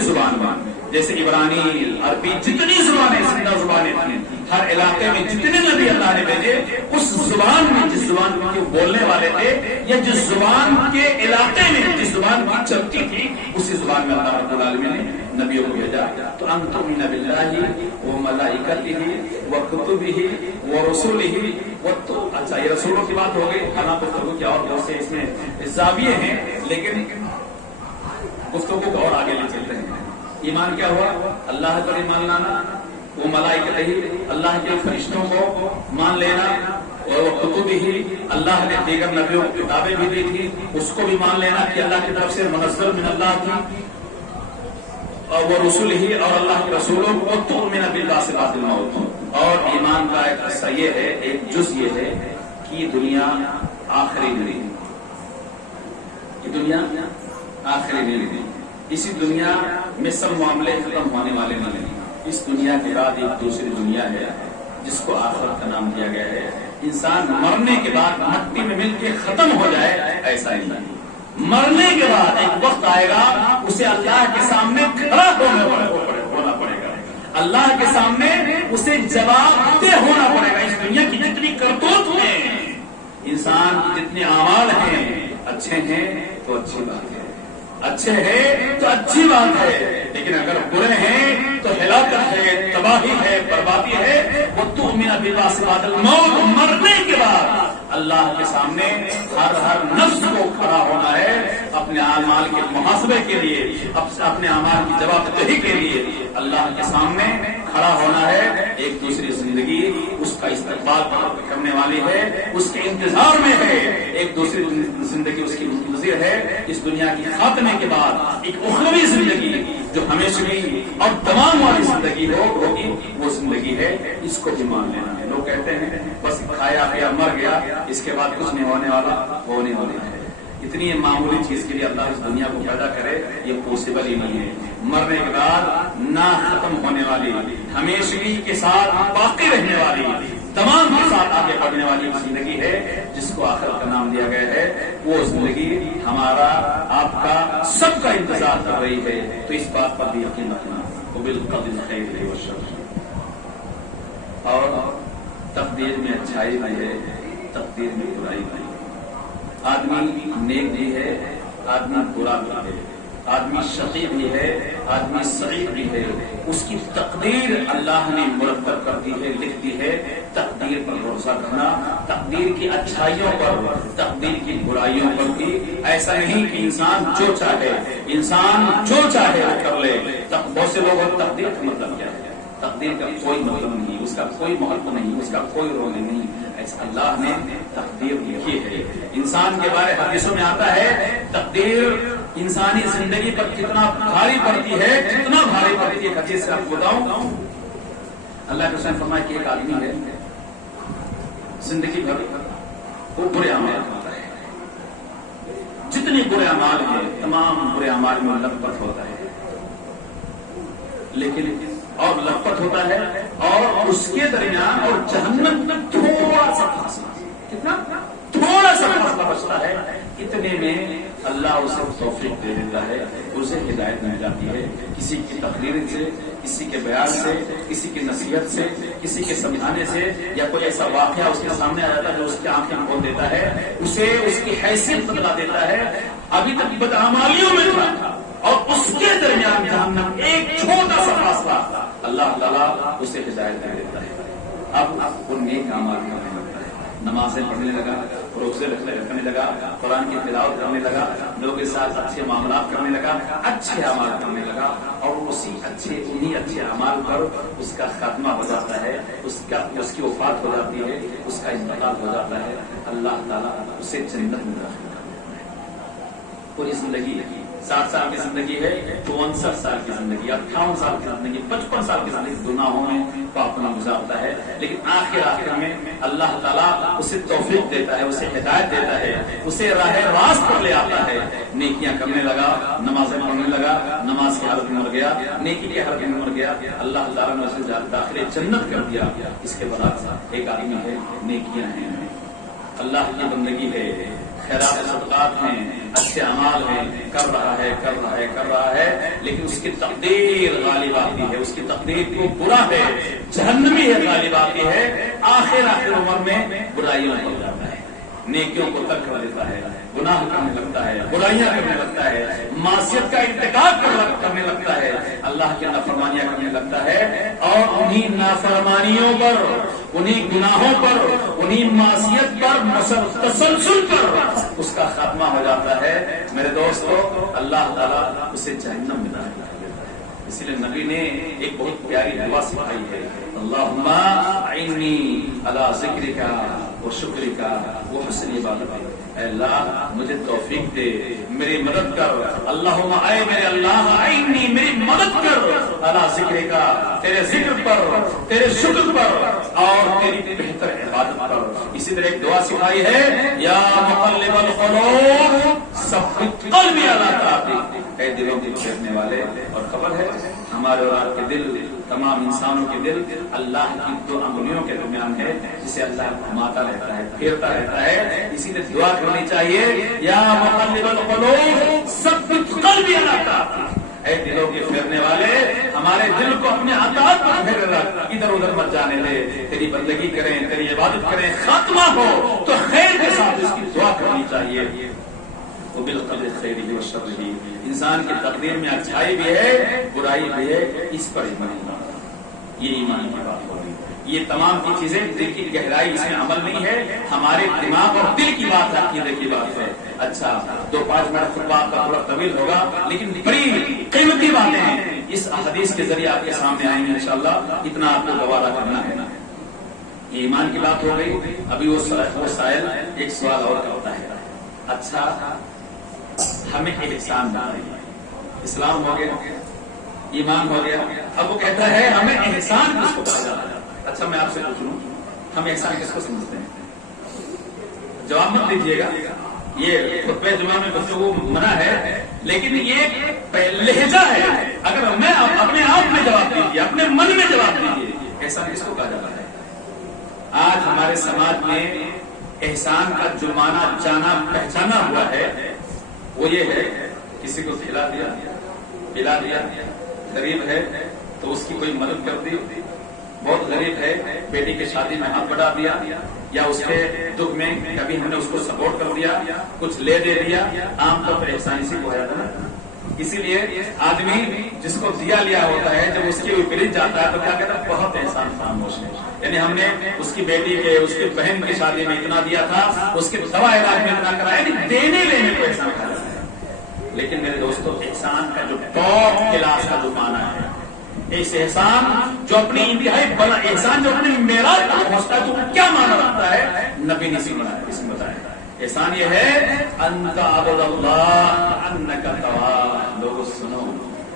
زبان میں جیسے عبرانی، عربی، جتنی زبانیں زندہ زبانیں تھیں، ہر علاقے میں جتنے نبی اللہ نے بھیجے اس زبان میں، جس زبان میں بولنے والے تھے یا جس زبان کے علاقے میں جس زبان کی چلتی تھی، اسی زبان میں اللہ رب العالمین نے نبیوں کو بھیجا. تو ان تؤمن باللہ وملائکتہ وکتبہ ورسلہ. اچھا یہ رسولوں کی بات ہو گئی، حالانکہ گفتگو کیا اور بہت سے اس میں زاویے ہیں، لیکن گفتگو کو اور آگے لے چلتے ہیں. ایمان کیا ہوا؟ اللہ پر ایمان لانا، وہ ملائکتہ اللہ کے فرشتوں کو مان لینا، اور وہ کتب ہی اللہ نے دیگر نبیوں کو کتابیں بھی دی تھی اس کو بھی مان لینا کہ اللہ کی طرف سے منزل من اللہ تھی، اور وہ رسول ہی اور اللہ کے رسولوں کو تؤمن بالبعث بعد الموت. اور ایمان کا ایک حصہ یہ ہے، ایک جز یہ ہے کہ دنیا آخری نہیں، یہ دنیا آخری نہیں. اسی دنیا میں سب معاملے ختم ہونے والے نہیں. اس دنیا کے بعد ایک دوسری دنیا ہے جس کو آخرت کا نام دیا گیا ہے. انسان مرنے کے بعد مٹی میں مل کے ختم ہو جائے ایسا ہی نہیں. مرنے کے بعد ایک وقت آئے گا اسے اللہ کے سامنے کھڑا ہونا پڑے گا، اللہ کے سامنے اسے جواب دہ ہونا پڑے گا. اس دنیا کی جتنی کرتوت ہیں، انسان کی جتنے اعمال ہیں، اچھے ہیں تو اچھی بات ہے، اچھے ہیں تو اچھی بات ہے، لیکن اگر برے ہیں تو ہلاکت ہے، تباہی ہے، بربادی ہے. وہ تؤمن بالبعث بعد الموت، مرنے کے بعد اللہ کے سامنے ہر نفس کو کھڑا ہونا ہے اپنے اعمال کے محاسبے کے لیے، اپنے اعمال کی جواب دہی کے لیے اللہ کے سامنے کھڑا ہونا ہے. ایک دوسری زندگی اس کا استقبال کرنے والی ہے، اس کے انتظار میں ہے. ایک دوسری زندگی اس کی منتظر ہے. اس دنیا کی خاتمے کے بعد ایک اخروی زندگی جو ہمیشگی اور تمام والی زندگی ہوگی، وہ زندگی ہے. اس کو بھی مان لینا ہے. لوگ کہتے ہیں بس کھایا پیا مر گیا، اس کے بعد کچھ نہیں ہونے والا، ہونے والی ہے. اتنی معمولی چیز کے لیے اللہ اس دنیا کو پیدا کرے، یہ پاسبل ہی نہیں ہے. مرنے کے بعد نہ ختم ہونے والی، ہمیشگی کے ساتھ باقی رہنے والی، تمام کے ساتھ آگے بڑھنے والی زندگی ہے جس کو آخرت کا نام دیا گیا ہے. وہ زندگی ہمارا، آپ کا، سب کا انتظار کر رہی ہے. تو اس بات پر بھی یقین رکھنا، وبالقدر خیر والشر. اور تقدیر میں اچھائی بھی ہے، تقدیر میں برائی بھی ہے. آدمی نیک بھی ہے، آدمی برا بھی ہے. آدمی شقی بھی ہے، آدمی سعید بھی ہے، اس کی تقدیر اللہ نے مرتب کر دی ہے، لکھ دی ہے۔ تقدیر پر بھروسہ کرنا، تقدیر کی اچھائیوں پر، تقدیر کی برائیوں پر بھی ایسا نہیں کہ انسان جو چاہے وہ کر لے۔ بہت سے لوگ تقدیر کا مطلب کیا ہے؟ تقدیر کا کوئی مطلب نہیں، اس کا کوئی محتو نہیں، اس کا کوئی رول نہیں۔ ایسا اللہ نے تقدیر لکھی ہے۔ انسان کے بارے حدیثوں میں آتا ہے تقدیر انسانی زندگی پر کتنا بھاری پڑتی ہے، کتنا بھاری پڑتی ہے۔ حدیث سے آپ کو بتاؤں، اللہ کے حسین فرمایا کہ ایک آدمی ہے زندگی بھر وہ برے اعمال کرتا ہے، جتنے برے اعمال ہیں تمام برے اعمال میں لپت ہوتا ہے، لیکن اور لپت ہوتا ہے اور اس کے درمیان اور جہنم تھوڑا سا فاصلہ، کتنا تھوڑا سا فاصلہ بچتا ہے، اتنے میں اللہ اسے توفیق دے دیتا ہے، اسے ہدایت مل جاتی ہے۔ کسی کی تقریر سے، کسی کے بیان سے، کسی کی نصیحت سے، کسی کے سمجھانے سے، یا کوئی ایسا واقعہ اس کے سامنے آ جاتا ہے جو اس کی آنکھیں کھول دیتا ہے، اسے اس کی حیثیت بدلا دیتا ہے۔ ابھی تک بدعمالیوں میں تھا اور اس کے درمیان جہنم ایک چھوٹا سا فاصلہ، اللہ تعالیٰ اسے ہدایت دے دیتا ہے۔ اب وہ نیک اعمال کرنے لگتا ہے، نمازیں پڑھنے لگا، روزے رکھنے لگا، قرآن کی تلاوت کرنے لگا، لوگوں کے ساتھ اچھے معاملات کرنے لگا، اچھے اعمال کرنے لگا، اور انہی اچھے اعمال پر اس کا خاتمہ ہو جاتا ہے، اس کی وفات ہو جاتی ہے، اس کا انتقال ہو جاتا ہے۔ اللہ تعالیٰ اسے جنت میں داخل کر دیتا ہے۔ پوری زندگی 60 سال کی زندگی ہے، 59 سال کی زندگی، 58 سال کی زندگی، 55 سال کی زندگی گناہوں میں پاپ میں گزارتا ہے، لیکن آخر میں اللہ تعالیٰ اسے توفیق دیتا ہے، اسے ہدایت دیتا ہے، اسے راہ راست پر لے آتا ہے۔ نیکیاں کرنے لگا، نمازیں پڑھنے لگا، نماز کی حالت میں مر گیا، نیکی کی حالت میں مر گیا، اللہ تعالیٰ نے اسے داخل جنت کر دیا۔ اس کے بعد ایک آدمی ہے، نیکیاں ہیں، اللہ کی بندگی ہے، خیرات صدقات ہیں، اچھے اعمال ہیں، کر رہا ہے، لیکن اس کی تقدیر غالب آتی ہے، اس کی تقدیر کو برا ہے، جہنمی ہے، غالب آتی ہے۔ آخر عمر میں برائیوں میں پڑ جاتا ہے، نیکیوں کو ترک کر دیتا ہے، گناہ کرنے لگتا ہے، برائیاں کرنے لگتا ہے، معصیت کا ارتکاب کرنے لگتا ہے، اللہ کی نافرمانیاں کرنے لگتا ہے، اور انہی نافرمانیوں پر، انہی گناہوں پر، انہی معصیت پر، تسلسل پر اس کا خاتمہ ہو جاتا ہے۔ میرے دوستو، اللہ تعالیٰ اسے جہنم میں داخل کر دیتا ہے۔ اس لیے نبی نے ایک بہت پیاری دعا سکھائی ہے، اللہم اعنی علی ذکرک و شکرک و حسن عبادتک۔ اے اللہ مجھے توفیق دے، میری مدد کر، اللہم اے میرے اللہ، اعنی میری مدد کر، علی ذکرک تیرے ذکر پر، تیرے شکر پر، اور تیری بہتر عبادت پر۔ اسی طرح ایک دعا سکھائی ہے، یا مقلب القلوب ثبت قلبی علی طاعتک۔ اے دلوں کے پھیرنے والے، اور خبر ہے ہمارے اور آپ کے دل، تمام انسانوں کے دل اللہ کی 2 انگلیوں کے درمیان ہے، جسے اللہ گھماتا رہتا ہے، پھیرتا رہتا ہے۔ اسی لیے دعا کرنی چاہیے، یا مقلب القلوب ثبت قلبی علی طاعتک۔ اے دلوں کے پھیرنے والے، ہمارے دل کو اپنے اطاعت پر پھیر رکھ، ادھر ادھر مت جانے دے، تیری بندگی کریں، تیری عبادت کریں، خاتمہ ہو تو خیر کے ساتھ اس کی دعا کرنی چاہیے۔ وبالقدر خیرہ و شرہ، انسان کی تقدیر میں اچھائی بھی ہے، برائی بھی ہے، اس پر ایمان لانا، یہ ایمان کی بات ہو رہی ہے۔ یہ تمام کی چیزیں دل کی گہرائی، اس میں عمل نہیں ہے، ہمارے دماغ اور دل کی بات ہے، عقیدے کی بات ہے۔ اچھا 2-5 منٹ خطبہ کا تھوڑا طویل ہوگا، لیکن بڑی قیمتی باتیں ہیں، اس حدیث کے ذریعے آپ کے سامنے آئیں گے انشاءاللہ، اتنا آپ کو گوارا کرنا ہے۔ یہ ایمان کی بات ہو گئی۔ ابھی وہ سائل ایک سوال اور کرتا ہے، اچھا ہمیں احسان بتائیے، اسلام ہو گیا، ایمان ہو گیا، اب وہ کہتا ہے ہمیں احسان کس کو کہا جاتا ہے؟ اچھا میں آپ سے پوچھ لوں، ہم احسان کس کو سمجھتے ہیں؟ جواب مت دیجیے گا، یہ خطبہ جمعہ میں گفتگو منع ہے، لیکن یہ لہجہ ہے۔ اگر میں اپنے آپ میں جواب دیجیے، اپنے من میں جواب دیجیے، احسان کس کو کہا جاتا ہے؟ آج ہمارے سماج میں احسان کا جو معنی جانا پہچانا ہوا ہے وہ یہ ہے، کسی کو کھلا دیا، پلا دیا، غریب ہے تو اس کی کوئی مدد کر دی، بہت غریب ہے بیٹی کی شادی میں ہاتھ بڑھا دیا، یا اس کے دکھ میں کبھی ہم نے اس کو سپورٹ کر دیا، کچھ لے دے دیا، عام طور پر احسان اسی کو ہے نا۔ اسی لیے آدمی جس کو دیا لیا ہوتا ہے جب اس کے وپریت جاتا ہے تو کیا کہتا ہے بہت احسان فراموش ہے. یعنی ہم نے اس کی بیٹی کے اس کی بہن کی شادی میں اتنا دیا تھا, اس کے دوا علاج میں اتنا کرایا, یعنی دینے لینے کو احسان کہا جاتا ہے. لیکن میرے دوستوں احسان کا جو ٹاپ کلاس کا جو معنی ہے, اس احسان جو اپنی انتہائی بڑا احسان جو اپنے معراج تک پہنچتا ہے, تو کیا معنی رکھتا ہے نبی نے اس میں بتایا. احسان یہ ہے انت عبد اللہ انک تراه. لوگوں سنو,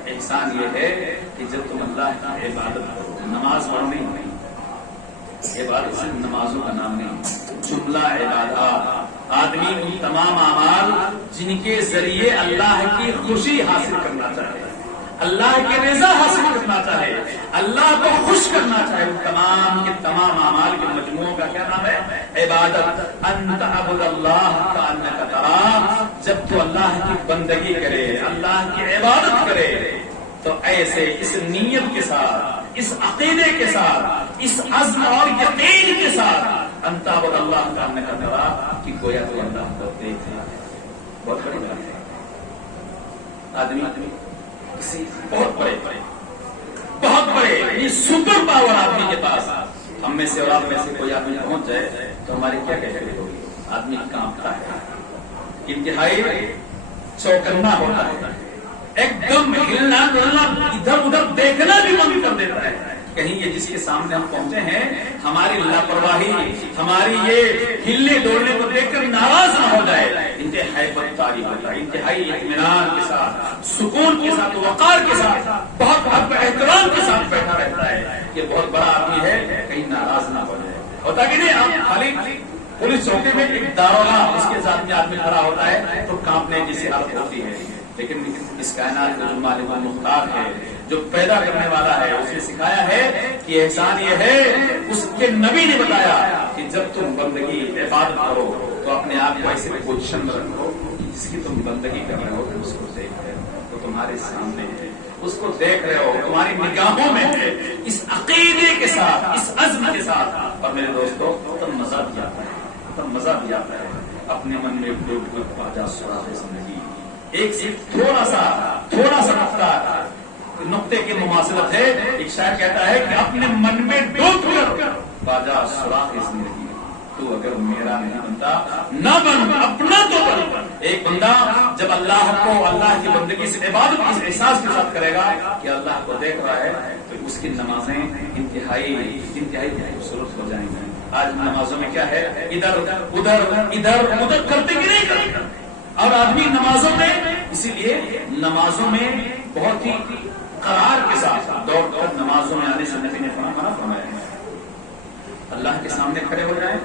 احسان یہ ہے کہ جب تم اللہ کی عبادت کرو, نماز پڑھنی نہیں, عبادت صرف نمازوں کا نام نہیں, جملہ عبادات آدمی ان تمام اعمال جن کے ذریعے اللہ کی خوشی حاصل کرنا چاہے, اللہ کی رضا حاصل کرنا چاہے, اللہ کو خوش کرنا چاہے, ان تمام کے تمام اعمال کے مجموعوں کا کیا نام ہے عبادت. انت عبد اللہ کانک تراه. جب تو اللہ کی بندگی کرے, اللہ کی عبادت کرے, تو ایسے اس نیت کے ساتھ, اس عقیدے کے ساتھ, اس عزم اور یقین کے ساتھ انت عبد اللہ کانک تراه کہ گویا تو اللہ کو دیکھ رہا ہے. بہت بڑی بات ہے. آدمی بہت بڑے یہ سپر پاور آدمی کے پاس, ہم میں سے اور آپ میں سے کوئی آدمی پہنچ جائے تو ہماری کیا کیفیت ہوگی؟ آدمی کانپتا ہے, انتہائی چوکنا ہوتا ہے, ایک دم ہلنا ڈلنا, ادھر ادھر دیکھنا بھی بند کر دیتا ہے. کہیں یہ جس کے سامنے ہم پہنچے ہیں ہماری لاپرواہی, ہماری یہ ہلنے ڈولنے کو دیکھ کر ناراض نہ ہو جائے. انتہائی بدتاری ہوتا ہے, انتہائی اطمینان کے ساتھ, سکون کے ساتھ, وقار کے ساتھ, بہت حد احترام کے ساتھ بیٹھا رہتا ہے. یہ بہت بڑا آدمی ہے, کہیں ناراض نہ ہو جائے. ہوتا کہ نہیں, آپ خالی پولیس چوکی میں ایک داروغہ اس کے ساتھ میں آدمی کھڑا ہوتا ہے تو کانپنے جیسی حالت ہوتی ہے. لیکن اس کائنات کا جو مالک مختار ہے, جو پیدا کرنے والا ہے, اس نے سکھایا ہے کہ احسان یہ ہے, اس کے نبی نے بتایا کہ جب تم بندگی عبادت کرو تو اپنے آپ کو ایسے پوزیشن میں رکھو جس کی تم بندگی کر رہے ہو, اس کو دیکھ رہے ہو, وہ تمہارے سامنے ہے, اس کو دیکھ رہے ہو, تمہاری نگاہوں میں ہے, اس عقیدے کے ساتھ, اس عزم کے ساتھ. اور میرے دوستوں تب مزہ بھی آتا ہے, تب مزہ بھی آتا ہے. اپنے من میں ڈوب کر پاجا سراغ زندگی, ایک صرف تھوڑا سا نقطے کی مماثلت ہے. ایک شاعر کہتا ہے کہ اپنے من میں ڈوب کر پاجا سراغ زندگی, تو اگر میرا نہیں بنتا نہ بن, اپنا تو بن. ایک بندہ جب اللہ کو, اللہ کی بندگی سے, عبادت اس احساس کے ساتھ کرے گا کہ اللہ کو دیکھ رہا ہے, تو اس کی نمازیں انتہائی خوبصورت ہو جائیں گی. آج نمازوں میں کیا ہے, ادھر ادھر کرتے کہ نہیں کرتے. اور آدمی نمازوں میں, اسی لیے نمازوں میں بہت ہی قرار کے ساتھ دوڑ نمازوں میں آنے سے نبی نے فرمایا ہے اللہ کے سامنے کھڑے ہو جائیں,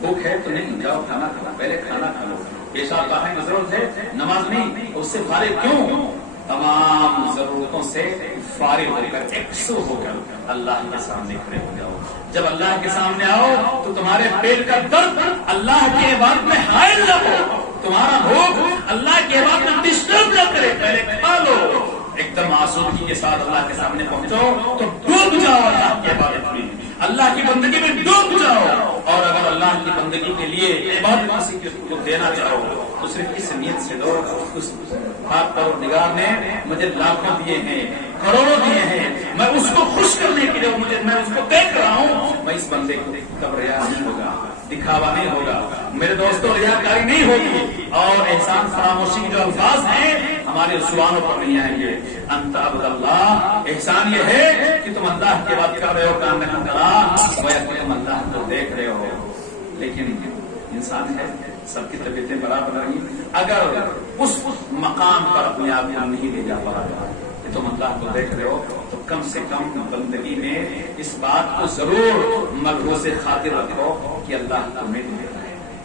بھوک ہے تو نہیں, جاؤ کھانا کھانا, پہلے کھانا کھا لو, پیشاب پانے کی ضرورت ہے, نماز نہیں, اس سے فارغ کیوں, تمام ضرورتوں سے فارغ ہو کر, ایکسو ہو کر اللہ کے سامنے کھڑے ہو جاؤ. جب اللہ کے سامنے آؤ تو تمہارے پیٹ کا درد اللہ کے عبادت میں حائل نہ ہو, تمہارا بھوک اللہ کے عبادت میں ڈسٹرب نہ کرے, پہلے کھا لو. ایک دم آسودگی کے ساتھ اللہ کے سامنے پہنچو تو ڈوب جاؤ اللہ کی عبادت میں, اللہ کی بندگی میں ڈوب جاؤ. اور اگر اللہ کی بندگی کے لیے عبادت کسی کو دینا چاہو تو صرف اس نیت سے دو, اس بات پر نگار نے مجھے لاکھوں دیے ہیں, کروڑوں دیے ہیں, میں اس کو خوش کرنے کے لیے میں اس کو دیکھ رہا ہوں, میں اس بندے کو کب ریا نہیں ہوگا, دکھاوا نہیں ہوگا. میرے دوستوں ریاکاری نہیں ہوگی, اور احسان فراموشی کے جو الفاظ ہیں ہمارے زبانوں پر نہیں آئیں گے. انت عبد اللہ, احسان یہ ہے کہ تم اللہ کی بات کر رہے ہو, کام نہ کرا, تم اللہ کو دیکھ رہے ہو. لیکن انسان ہے, سب کی طبیعتیں برابر نہیں, اگر اس مقام پر اپنے آپ کو نہیں لے جا پا رہا کہ تم اللہ کو دیکھ رہے ہو, تو کم سے کم بندگی میں اس بات کو ضرور ملحوظ خاطر رکھو کہ اللہ تمہیں دیکھ رہے ہیں,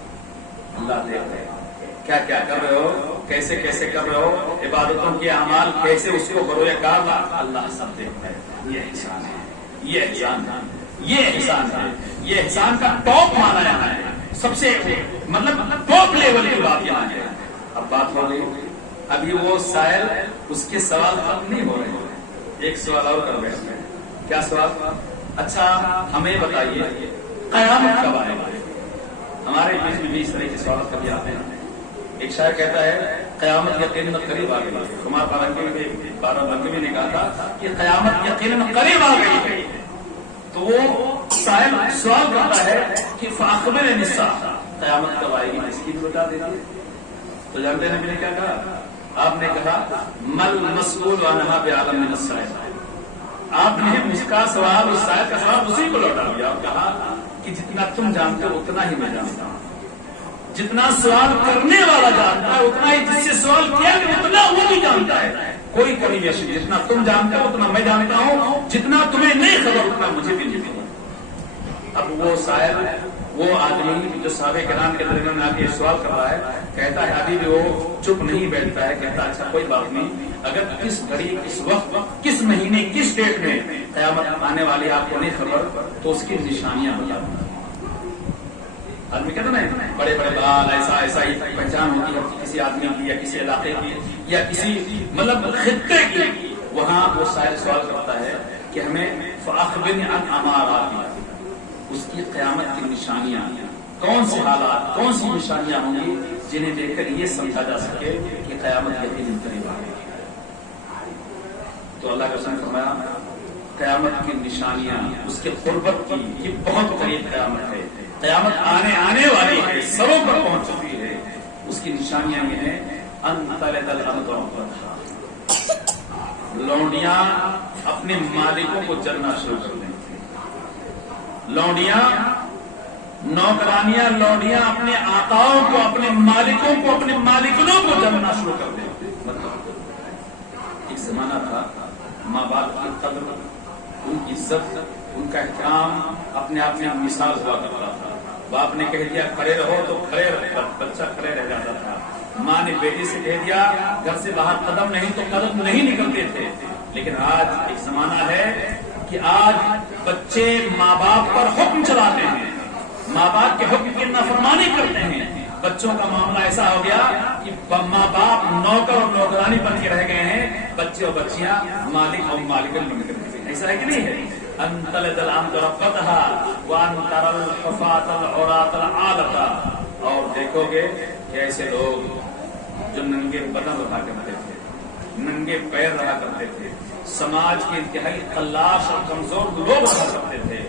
اللہ دیکھ رہے ہیں کیا کیا کر رہے ہو, کیسے کیسے کر رہے ہو, عبادتوں کے اعمال کیسے اس کو بروئے کار, اللہ سب دیکھ رہے ہیں. یہ احسان ہے, یہ احسان ہے, یہ احسان ہے. یہ احسان کا ٹاپ مانا جانا ہے, سب سے مطلب ٹاپ لیول کی بات یہاں ہے. اب بات ہو گئی, ابھی وہ سائل اس کے سوال ختم نہیں ہو رہے ہیں, ایک سوال اور کر رہے ہیں. کیا سوال؟ اچھا ہمیں بتائیے قیامت کب آئے گا. ہمارے بیچ میں بھی اس طرح کے سوال کبھی آتے ہیں. ایک شاعر کہتا ہے قیامت یقیناً قریب آ گئی ہے. عمر بارہ نے کہا تھا کہ قیامت یقیناً قریب آ گئی ہے. تو وہ سائل سوال کرتا ہے کہ فاخبر النساء، قیامت کب آئے گی، اس کی بھی بتا دیجیے. تو جانتے ہیں نبی نے کیا کہا؟ آپ نے کہا مل مسئول عنہا بعلم من السائل. آپ نے اس کا سوال، اس سائل کا سوال اسی کو لوٹا دیا اور کہا کہ جتنا تم جانتے ہو اتنا ہی میں جانتا ہوں. جتنا سوال کرنے والا جانتا ہے اتنا ہی جس سے سوال کیا اتنا وہ بھی جانتا ہے. کوئی کمی بیشی، جتنا تم جانتے ہو اتنا میں جانتا ہوں، جتنا تمہیں نہیں خبر اتنا مجھے بھی نہیں خبر. اب وہ سائل، وہ آدمی جو صحابہ کرام کے درمیان آ کے سوال کر رہا ہے، کہتا ہے ابھی بھی وہ چپ نہیں بیٹھتا ہے. کہتا ہے اچھا کوئی بات نہیں، اگر کس گھڑی، کس وقت، کس مہینے، کس ڈیٹ میں قیامت آنے والی آپ کو نہیں خبر تو اس کی نشانیاں بتا دو. آدمی کہتا نا بڑے بڑے بال، ایسا ایسا ہی پہچان ہوتی ہے کسی آدمی کی یا کسی علاقے کی یا کسی مطلب خطے کی. وہاں وہ سائل سوال کرتا ہے کہ ہمیں فاخبرنی عن امارات، اس کی قیامت کی نشانیاں، کون سے حالات، کون سی نشانیاں ہوں گی جنہیں دیکھ کر یہ سمجھا جا سکے کہ قیامت یقیناً قریب آ گئی. تو اللہ کا رسول نے فرمایا قیامت کی نشانیاں، اس کے قربت کی، یہ بہت قریب قیامت ہے، قیامت آنے والی ہے، سروں پر پہنچ چکی ہے. اس کی نشانیاں یہ ہیں ان تلد الارض ربتها، لونڈیاں اپنے مالکوں کو جلنا شروع کر دیں. لونڈیاں، نوکرانیاں، لونڈیاں اپنے آقاؤں کو، اپنے مالکوں کو، اپنے مالکنوں کو جلنا شروع کر دیں. مطلب ایک زمانہ تھا ماں باپ کی قدر، ان کی عزت، ان کا احترام اپنے آپ میں مثال ہوا کرتا تھا. باپ نے کہہ دیا کھڑے رہو تو کھڑے رہتا، بچہ کھڑے رہ جاتا تھا. ماں نے بیٹی سے کہہ دیا گھر سے باہر قدم نہیں تو قدم نہیں نکلتے تھے. لیکن آج ایک زمانہ ہے کہ آج بچے ماں باپ پر حکم چلاتے ہیں، ماں باپ کے حکم کی نافرمانی کرتے ہیں. بچوں کا معاملہ ایسا ہو گیا کہ ماں باپ نوکر اور نوکرانی بن کے رہ گئے ہیں، بچے اور بچیاں مالک اور مالکن بن کے رہ گئے. ایسا ہے کہ نہیں ہے؟ ان تلد الارض ربتها وان ترى الحفاة العراة العالة. اور دیکھو گے کہ ایسے لوگ جو ننگے بدن رہا کرتے تھے، ننگے پیر رہا کرتے تھے، سماج کے انتہائی خلاش اور کمزور لوگ رہا کرتے تھے،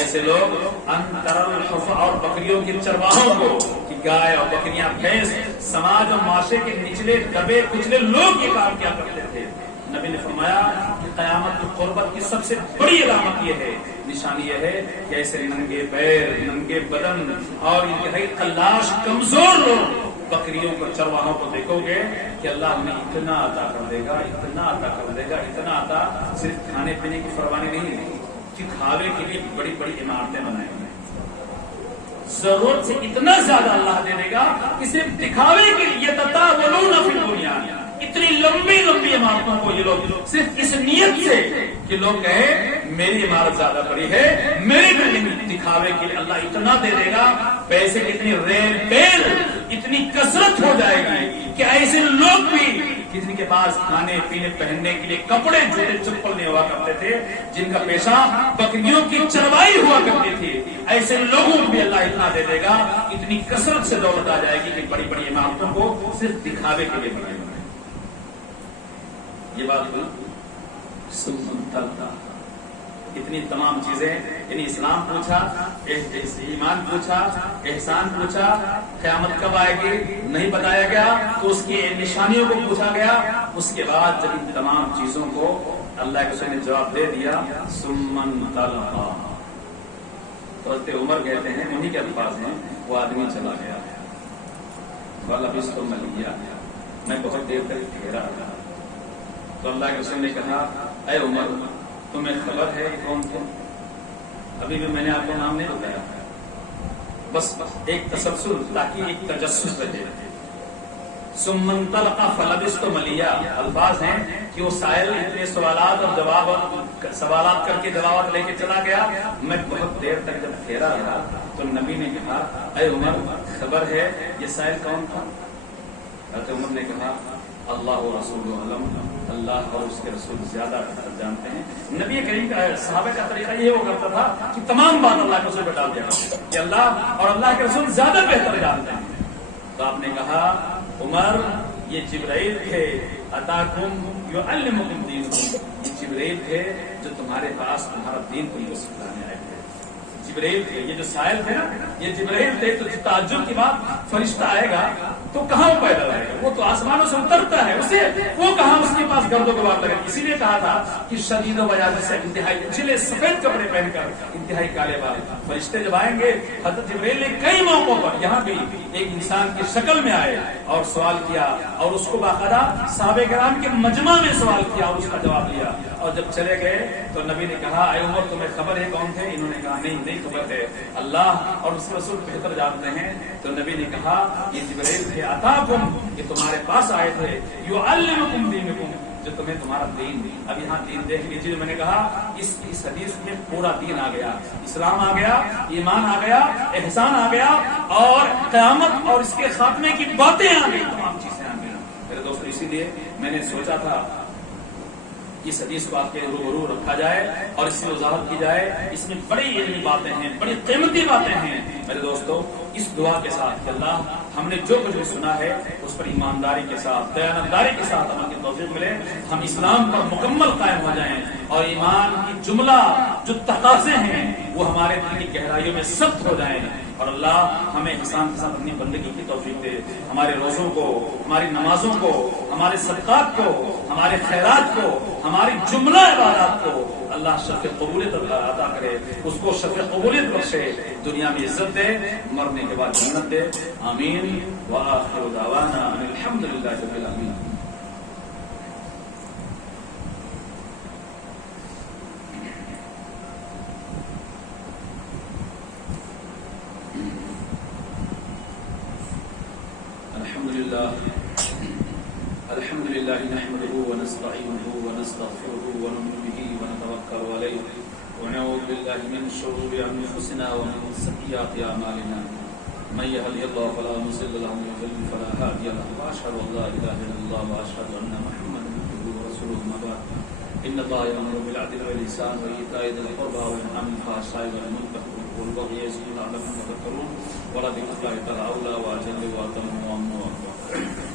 ایسے لوگ انترل الحفاة اور بکریوں کے چرواہوں کو، کہ گائے اور بکریاں، بھینس، سماج اور معاشرے کے نچلے دبے کچلے لوگ یہ کام کیا کرتے تھے. نبی نے فرمایا کہ قیامت کی قربت کی سب سے بڑی علامت یہ ہے، نشانی یہ ہے کہ ایسے ننگے پیر، ننگے بدن اور انتہائی خلاش کمزور لوگ بکریوں کو، چرواہوں کو دیکھو گے کہ اللہ ہمیں اتنا عطا کر دے گا، اتنا عطا کر دے گا، اتنا عطا. صرف کھانے پینے کی فروانی نہیں کہ کھاوے کے لیے بڑی بڑی عمارتیں بنائیں گے. ضرورت سے اتنا زیادہ اللہ دے دے گا کہ صرف دکھاوے کے لیے تتاولون فی الدنیا، اتنی لمبی لمبی عمارتوں کو یہ لوگ صرف اس نیت سے کہ لوگ کہیں میری عمارت زیادہ بڑی ہے، میری بلڈنگ، دکھاوے کے لیے اللہ اتنا دے دے گا. پیسے کی اتنی ریل بیل، اتنی کثرت ہو جائے گی کہ ایسے لوگ بھی جن کے پاس کھانے پینے پہننے کے لیے کپڑے جوتے چپل نہیں ہوا کرتے تھے، جن کا پیشہ بکریوں کی چروائی ہوا کرتی تھی، ایسے لوگوں کو بھی اللہ اتنا دے دے گا، اتنی کثرت سے دولت آ جائے گی کہ بڑی بڑی عمارتوں کو صرف دکھاوے کے لیے بنائے گا. یہ بات ہوئی اتنی تمام چیزیں، یعنی اسلام پوچھا، ایمان پوچھا، احسان پوچھا، قیامت کب آئے گی نہیں بتایا گیا، تو اس کی نشانیوں کو پوچھا گیا. اس کے بعد جب ان تمام چیزوں کو اللہ کے رسول نے جواب دے دیا، سمن طلقا، تو حضرت عمر کہتے ہیں، انہی کے الفاظ ہیں، وہ آدمی چلا گیا، فلبثت ملیا، میں بہت دیر تک ٹھہرا رہا. تو اللہ کے رسول نے کہا، اے عمر تمہیں خبر ہے کون تھے؟ ابھی بھی میں نے آپ کو نام نہیں بتایا، بس ایک تسلسل تاکہ ایک تجسس رہے. ثم انطلق فلبثت ملیا، الفاظ ہیں کہ وہ سائل اتنے سوالات اور جواب، سوالات کر کے جوابات لے کے چلا گیا، میں بہت دیر تک جب ٹھہرا رہا تو نبی نے کہا، اے عمر خبر ہے یہ سائل کون تھا؟ حضرت عمر نے کہا، اللہ و رسول علم، اللہ اور اس کے رسول زیادہ جانتے ہیں. نبی کریم کا، صحابہ کا طریقہ یہ ہوا کرتا تھا کہ تمام بات اللہ کے رسول پہ ڈال دیا کہ اللہ اور اللہ کے رسول زیادہ بہتر جانتے ہیں. تو آپ نے کہا، عمر یہ جبرائیل تھے اتاکم یعلمکم دینکم، یہ جبرائیل تھے جو تمہارے پاس تمہارا دین کو سکھانے آئے تھے. جبرائیل تھے، یہ جو سائل تھے نا یہ جبرائیل تھے. تو تعجب کی بات، فرشتہ آئے گا تو کہاں وہ پیدا آئے گا؟ وہ تو آسمانوں سے اترتا ہے، اسے وہ کہاں اس کے پاس گرد و غبار لگے. اسی لیے کہا تھا کہ شدید و بیاض سے انتہائی چلے سفید کپڑے پہن کر انتہائی کالے بال. فرشتے جب آئیں گے حضرت جبرائیل نے کئی موقعوں پر یہاں بھی ایک انسان کی شکل میں آئے اور سوال کیا، اور اس کو باقاعدہ صحابہ کرام کے مجمع میں سوال کیا اور اس کا جواب لیا. اور جب چلے گئے تو نبی نے کہا اے عمر تمہیں خبر ہے کون تھے؟ انہوں نے کہا نہیں خبر ہے، اللہ اور اس کے رسول بہتر جانتے ہیں. تو نبی نے کہا یہ جبرائیل تھے اتاکم، یہ تمہارے پاس آئے تھے یعلمکم دینکم، جو تمہیں تمہارا دین. اب یہاں دین دیکھ لیجیے، میں نے کہا اس حدیث میں پورا دین آ گیا، اسلام آ گیا، ایمان آ گیا، احسان آ گیا، اور قیامت اور اس کے خاتمے کی باتیں آ گئی، تمام چیزیں آ گئی. میرے دوستو اسی لیے میں نے سوچا تھا اس حدیث کو آپ کے روبرو رکھا جائے اور اس کی وضاحت کی جائے. اس میں بڑی علمی باتیں ہیں، بڑی قیمتی باتیں ہیں. میرے دوستو اس دعا کے ساتھ کہ اللہ ہم نے جو کچھ بھی سنا ہے اس پر ایمانداری کے ساتھ، دیانتداری کے ساتھ عمل کی توفیق ملے، ہم اسلام پر مکمل قائم ہو جائیں اور ایمان کی جملہ جو تقاضے ہیں وہ ہمارے دل کی گہرائیوں میں ثبت ہو جائیں. اور اللہ ہمیں احسان کے ساتھ اپنی بندگی کی توفیق دے. ہمارے روزوں کو، ہماری نمازوں کو، ہمارے صدقات کو، ہمارے خیرات کو، ہماری جملہ عبادات کو اللہ شرف قبولیت عطا کرے، اس کو شرف قبولیت بخشے، دنیا میں عزت دے، مرنے کے بعد جنت دے. آمین. وآخر دعوانا ان الحمدللہ رب العالمین. الحمد لله نحمده ونستعينه ونستغفره ونؤمن به ونتوكل عليه ونعوذ بالله من شرور انفسنا ومن سيئات اعمالنا. من يهده الله فلا مضل له ومن يضلل فلا هادي له. واشهد ان لا اله الا الله واشهد ان محمدا عبده ورسوله. ما بعد ان الله يأمر بالعدل والإحسان وإيتاء ذي القربى وينهى عن الفحشاء والمنكر والبغي يعظكم لعلكم تذكرون. ولذكر الله تعالى أولى وأجل وأتم وأمن وأكبر.